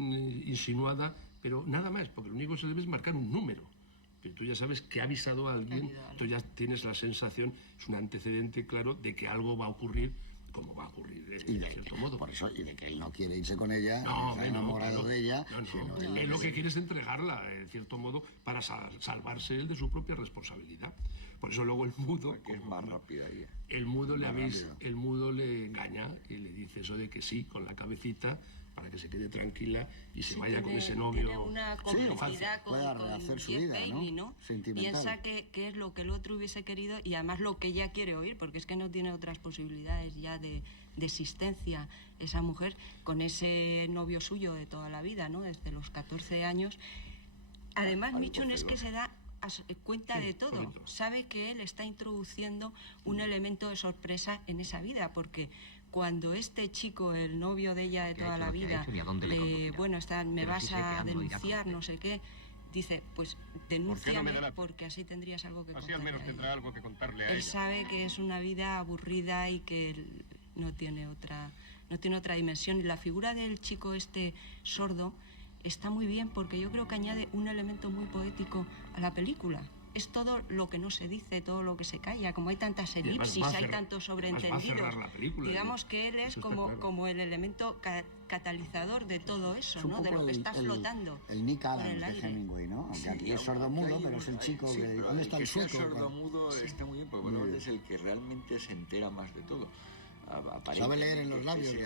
insinuada, pero nada más, porque lo único que se debe es marcar un número. Pero tú ya sabes que ha avisado a alguien, tú ya tienes la sensación, es un antecedente claro de que algo va a ocurrir, como va a ocurrir de cierto modo. Por eso, y de que él no quiere irse con ella, está enamorado de ella. Él lo que quiere es entregarla, en cierto modo, para salvarse él de su propia responsabilidad. Por eso luego el mudo... Porque es más rápida ella. El mudo le engaña y le dice eso de que sí, con la cabecita, para que se quede tranquila y se vaya con ese novio. Tiene una complicidad pueda rehacer su vida, ¿no? Piensa que es lo que el otro hubiese querido y además lo que ella quiere oír, porque es que no tiene otras posibilidades ya de existencia esa mujer con ese novio suyo de toda la vida, ¿no? Desde los 14 años. Además, Michun es que se da cuenta de todo. Correcto. Sabe que él está introduciendo un elemento de sorpresa en esa vida, porque cuando este chico, el novio de ella de toda la vida, me vas a denunciar, no sé qué, dice, pues denúnciame porque así tendrías algo que contarle. Así al menos tendrá algo que contarle a ella. Él sabe que es una vida aburrida y que no tiene otra dimensión. Y la figura del chico este sordo está muy bien porque yo creo que añade un elemento muy poético a la película. Es todo lo que no se dice, todo lo que se calla, como hay tantas elipsis, hay tantos sobreentendidos. Digamos que él es como el elemento catalizador de todo eso, ¿no? De lo que está flotando. El Nick Adams de Hemingway, ¿no? Aunque aquí es sordomudo, pero es el chico que... ¿Dónde está el sueco? El sordomudo está muy bien, porque es el que realmente se entera más de todo. Sabe leer en los labios. Y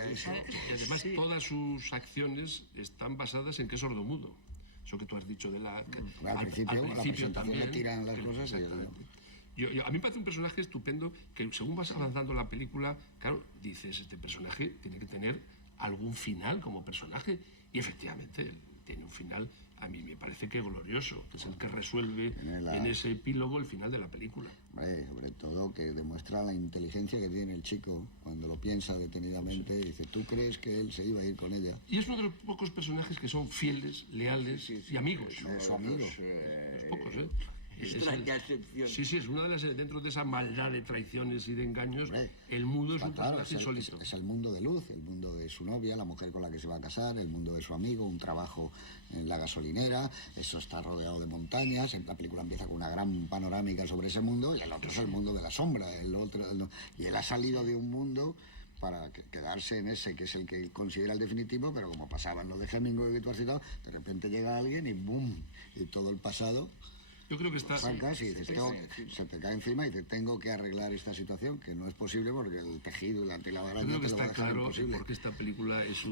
además todas sus acciones están basadas en que es sordomudo. Eso que tú has dicho de la... Al principio también le tiran las cosas. A mí me parece un personaje estupendo que según vas avanzando la película, claro, dices, este personaje tiene que tener algún final como personaje. Y efectivamente, él tiene un final, a mí me parece que glorioso, que es el que resuelve en ese epílogo el final de la película. Sobre todo que demuestra la inteligencia que tiene el chico cuando lo piensa detenidamente y dice, ¿tú crees que él se iba a ir con ella? Y es uno de los pocos personajes que son fieles, leales y amigos. Su amigo. Los pocos, ¿eh? Extraña excepción. Sí, es una de las... Dentro de esa maldad de traiciones y de engaños, el mundo es un personaje insólito. Es el mundo de luz, el mundo de su novia, la mujer con la que se va a casar, el mundo de su amigo, un trabajo en la gasolinera, eso está rodeado de montañas, la película empieza con una gran panorámica sobre ese mundo, y el otro es el mundo de la sombra, y él ha salido de un mundo para quedarse en ese, que es el que considera el definitivo, pero como pasaba en lo de Hemingway que tú has citado, de repente llega alguien y ¡boom! Y todo el pasado... Yo creo que está... Se te cae encima y dice, tengo que arreglar esta situación, que no es posible porque el tejido y la tela de araña... Creo que está claro porque esta película es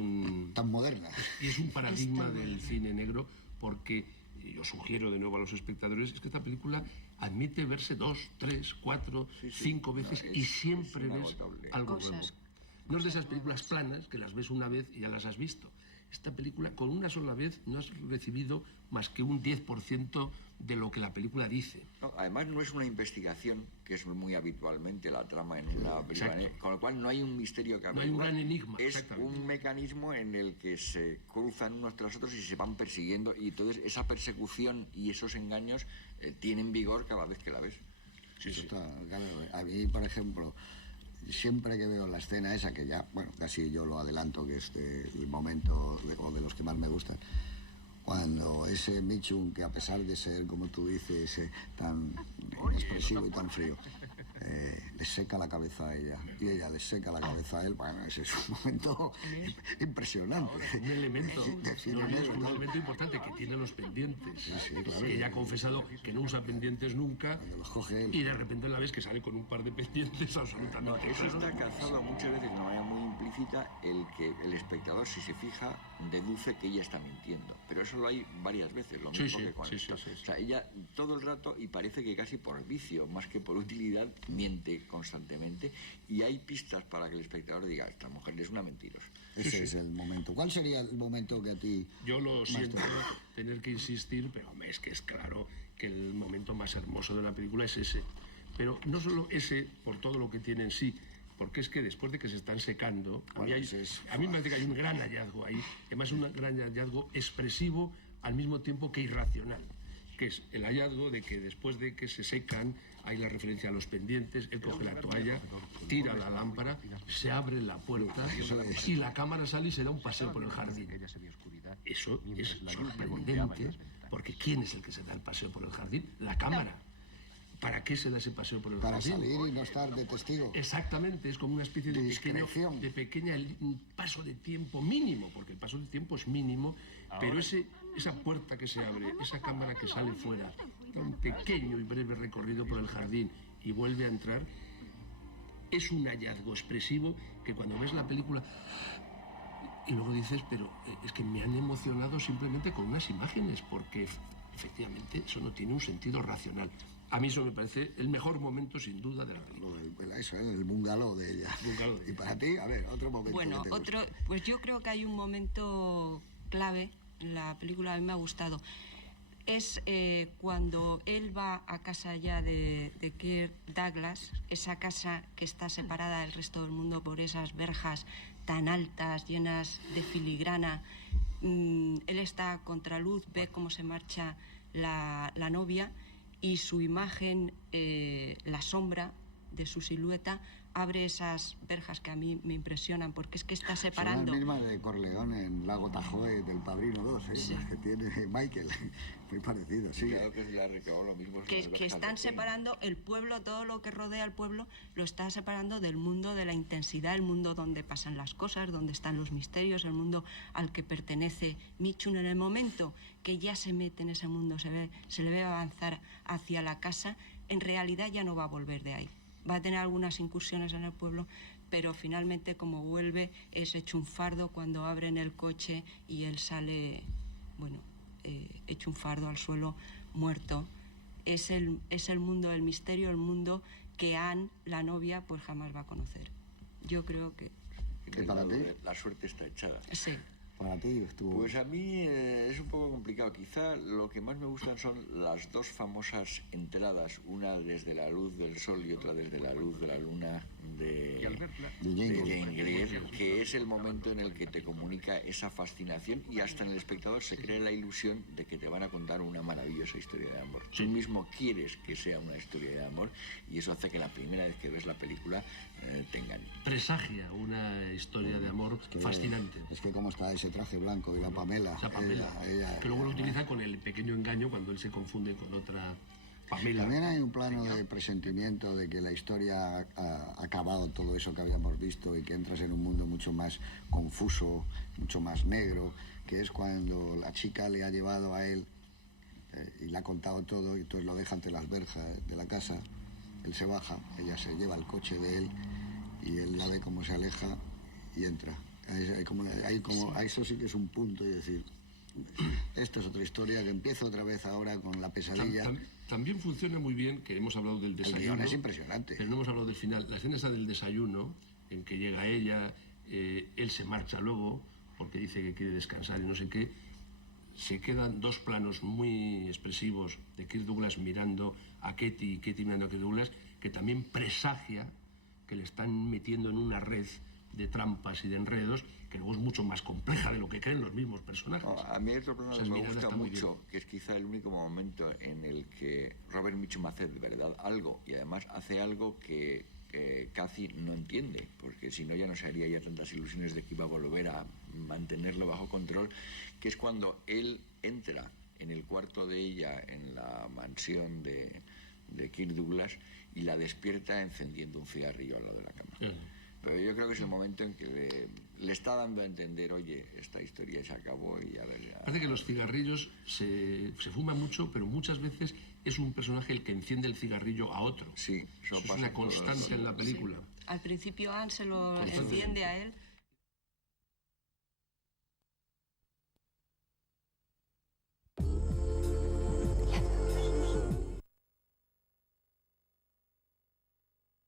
tan moderna. Y es un paradigma del cine negro, porque yo sugiero de nuevo a los espectadores, es que esta película admite verse 2, 3, 4, 5 veces y siempre ves algo nuevo. No es de esas películas planas que las ves una vez y ya las has visto. Esta película, con una sola vez, no has recibido más que un 10% de lo que la película dice. No, además no es una investigación, que es muy habitualmente la trama en una película, con lo cual no hay un misterio que averiguar. No hay un gran enigma. Es un mecanismo en el que se cruzan unos tras otros y se van persiguiendo, y entonces esa persecución y esos engaños tienen vigor cada vez que la ves. A mí, por ejemplo, siempre que veo la escena esa, que ya, casi yo lo adelanto, que es el momento de los que más me gustan, cuando ese Michun, que a pesar de ser, como tú dices, tan inexpresivo y tan frío, le seca la cabeza a ella y ella le seca la cabeza a él, ese es un momento impresionante. Un elemento importante que tiene los pendientes. Claro. Ella ha confesado que no usa pendientes nunca y de repente la ves que sale con un par de pendientes absolutamente. Eso está calzado muchas veces de una manera muy implícita, el que el espectador, si se fija, deduce que ella está mintiendo. Pero eso lo hay varias veces, lo mismo que con esto. O sea, ella todo el rato, y parece que casi por vicio, más que por utilidad, miente constantemente, y hay pistas para que el espectador diga, esta mujer es una mentirosa. Ese es el momento. ¿Cuál sería el momento que a ti... Yo lo siento tener que insistir, pero es que es claro que el momento más hermoso de la película es ese. Pero no solo ese, por todo lo que tiene en sí, porque es que después de que se están secando, a mí me parece que hay un gran hallazgo ahí, además un gran hallazgo expresivo al mismo tiempo que irracional, que es el hallazgo de que después de que se secan, hay la referencia a los pendientes, él coge la toalla, tira la lámpara, se abre la puerta y la cámara sale y se da un paseo por el jardín. Eso es sorprendente, porque ¿quién es el que se da el paseo por el jardín? La cámara. ¿Para qué se da ese paseo por el jardín? Para salir y no estar de testigo. Exactamente, es como una especie de pequeña paso de tiempo mínimo, porque el paso de tiempo es mínimo, pero esa puerta que se abre, esa cámara que sale fuera, da un pequeño y breve recorrido por el jardín y vuelve a entrar, es un hallazgo expresivo que cuando ves la película y luego dices, pero es que me han emocionado simplemente con unas imágenes, porque efectivamente eso no tiene un sentido racional. A mí eso me parece el mejor momento, sin duda, de la película. Eso es el bungalow de ella. Y para ti, a ver, otro momento. Bueno, pues yo creo que hay un momento clave en la película, a mí me ha gustado. Es cuando él va a casa ya de Kirk Douglas, esa casa que está separada del resto del mundo por esas verjas tan altas, llenas de filigrana. Él está a contraluz, ve cómo se marcha la novia, y su imagen, la sombra de su silueta, abre esas verjas que a mí me impresionan, porque es que está separando... Son las mismas de Corleone en Lago Tahoe del Padrino 2, sí. Las que tiene Michael, muy parecido, sí. Claro que le ha recabado lo mismo. Que están separando el pueblo, todo lo que rodea al pueblo, lo está separando del mundo de la intensidad, el mundo donde pasan las cosas, donde están los misterios, el mundo al que pertenece Michun. En el momento que ya se mete en ese mundo, se le ve avanzar hacia la casa, en realidad ya no va a volver de ahí. Va a tener algunas incursiones en el pueblo, pero finalmente, como vuelve, es hecho un fardo cuando abren el coche y él sale, bueno, hecho un fardo al suelo, muerto. Es el mundo del misterio, el mundo que Anne, la novia, pues jamás va a conocer. Yo creo que... ¿Qué para ti? La suerte está echada. Sí. Para ti estuvo... Pues a mí es un poco complicado. Quizá lo que más me gustan son las dos famosas entradas, una desde la luz del sol y otra desde la luz de la luna de Jane Greer, que es el momento en el que te comunica esa fascinación y hasta en el espectador se crea la ilusión de que te van a contar una maravillosa historia de amor. Tú mismo quieres que sea una historia de amor y eso hace que la primera vez que ves la película te engañe. Presagia una historia de amor fascinante. Es que cómo está ese traje blanco de la Pamela. O sea, Pamela, que luego lo utiliza con el pequeño engaño cuando él se confunde con otra Pamela. También hay un plano de presentimiento de que la historia ha acabado todo eso que habíamos visto y que entras en un mundo mucho más confuso, mucho más negro, que es cuando la chica le ha llevado a él y le ha contado todo y entonces lo deja ante las verjas de la casa. Él se baja, ella se lleva el coche de él y él la ve cómo se aleja y entra. Eso sí que es un punto, y decir, esto es otra historia que empieza otra vez ahora con la pesadilla. También funciona muy bien, que hemos hablado del desayuno. El guión es impresionante. Pero no hemos hablado del final. La escena está del desayuno, en que llega ella, él se marcha luego, porque dice que quiere descansar y no sé qué. Se quedan dos planos muy expresivos de Kirk Douglas mirando a Katie y Katie mirando a Kirk Douglas, que también presagia que le están metiendo en una red de trampas y de enredos que luego es mucho más compleja de lo que creen los mismos personajes. No, a mí hay otro plano que me gusta mucho, que es quizá el único momento en el que Robert Mitchum hace de verdad algo, y además hace algo que Kathy no entiende, porque si no ya no se haría ya tantas ilusiones de que iba a volver a mantenerlo bajo control, que es cuando él entra en el cuarto de ella en la mansión de Kirk Douglas y la despierta encendiendo un cigarrillo al lado de la cama. Pero yo creo que es el momento en que le está dando a entender, oye, esta historia se acabó y a ver... Parece que los cigarrillos se fuman mucho, pero muchas veces es un personaje el que enciende el cigarrillo a otro. Sí, eso es una constante en la película. Sí. Al principio Anne se lo enciende a él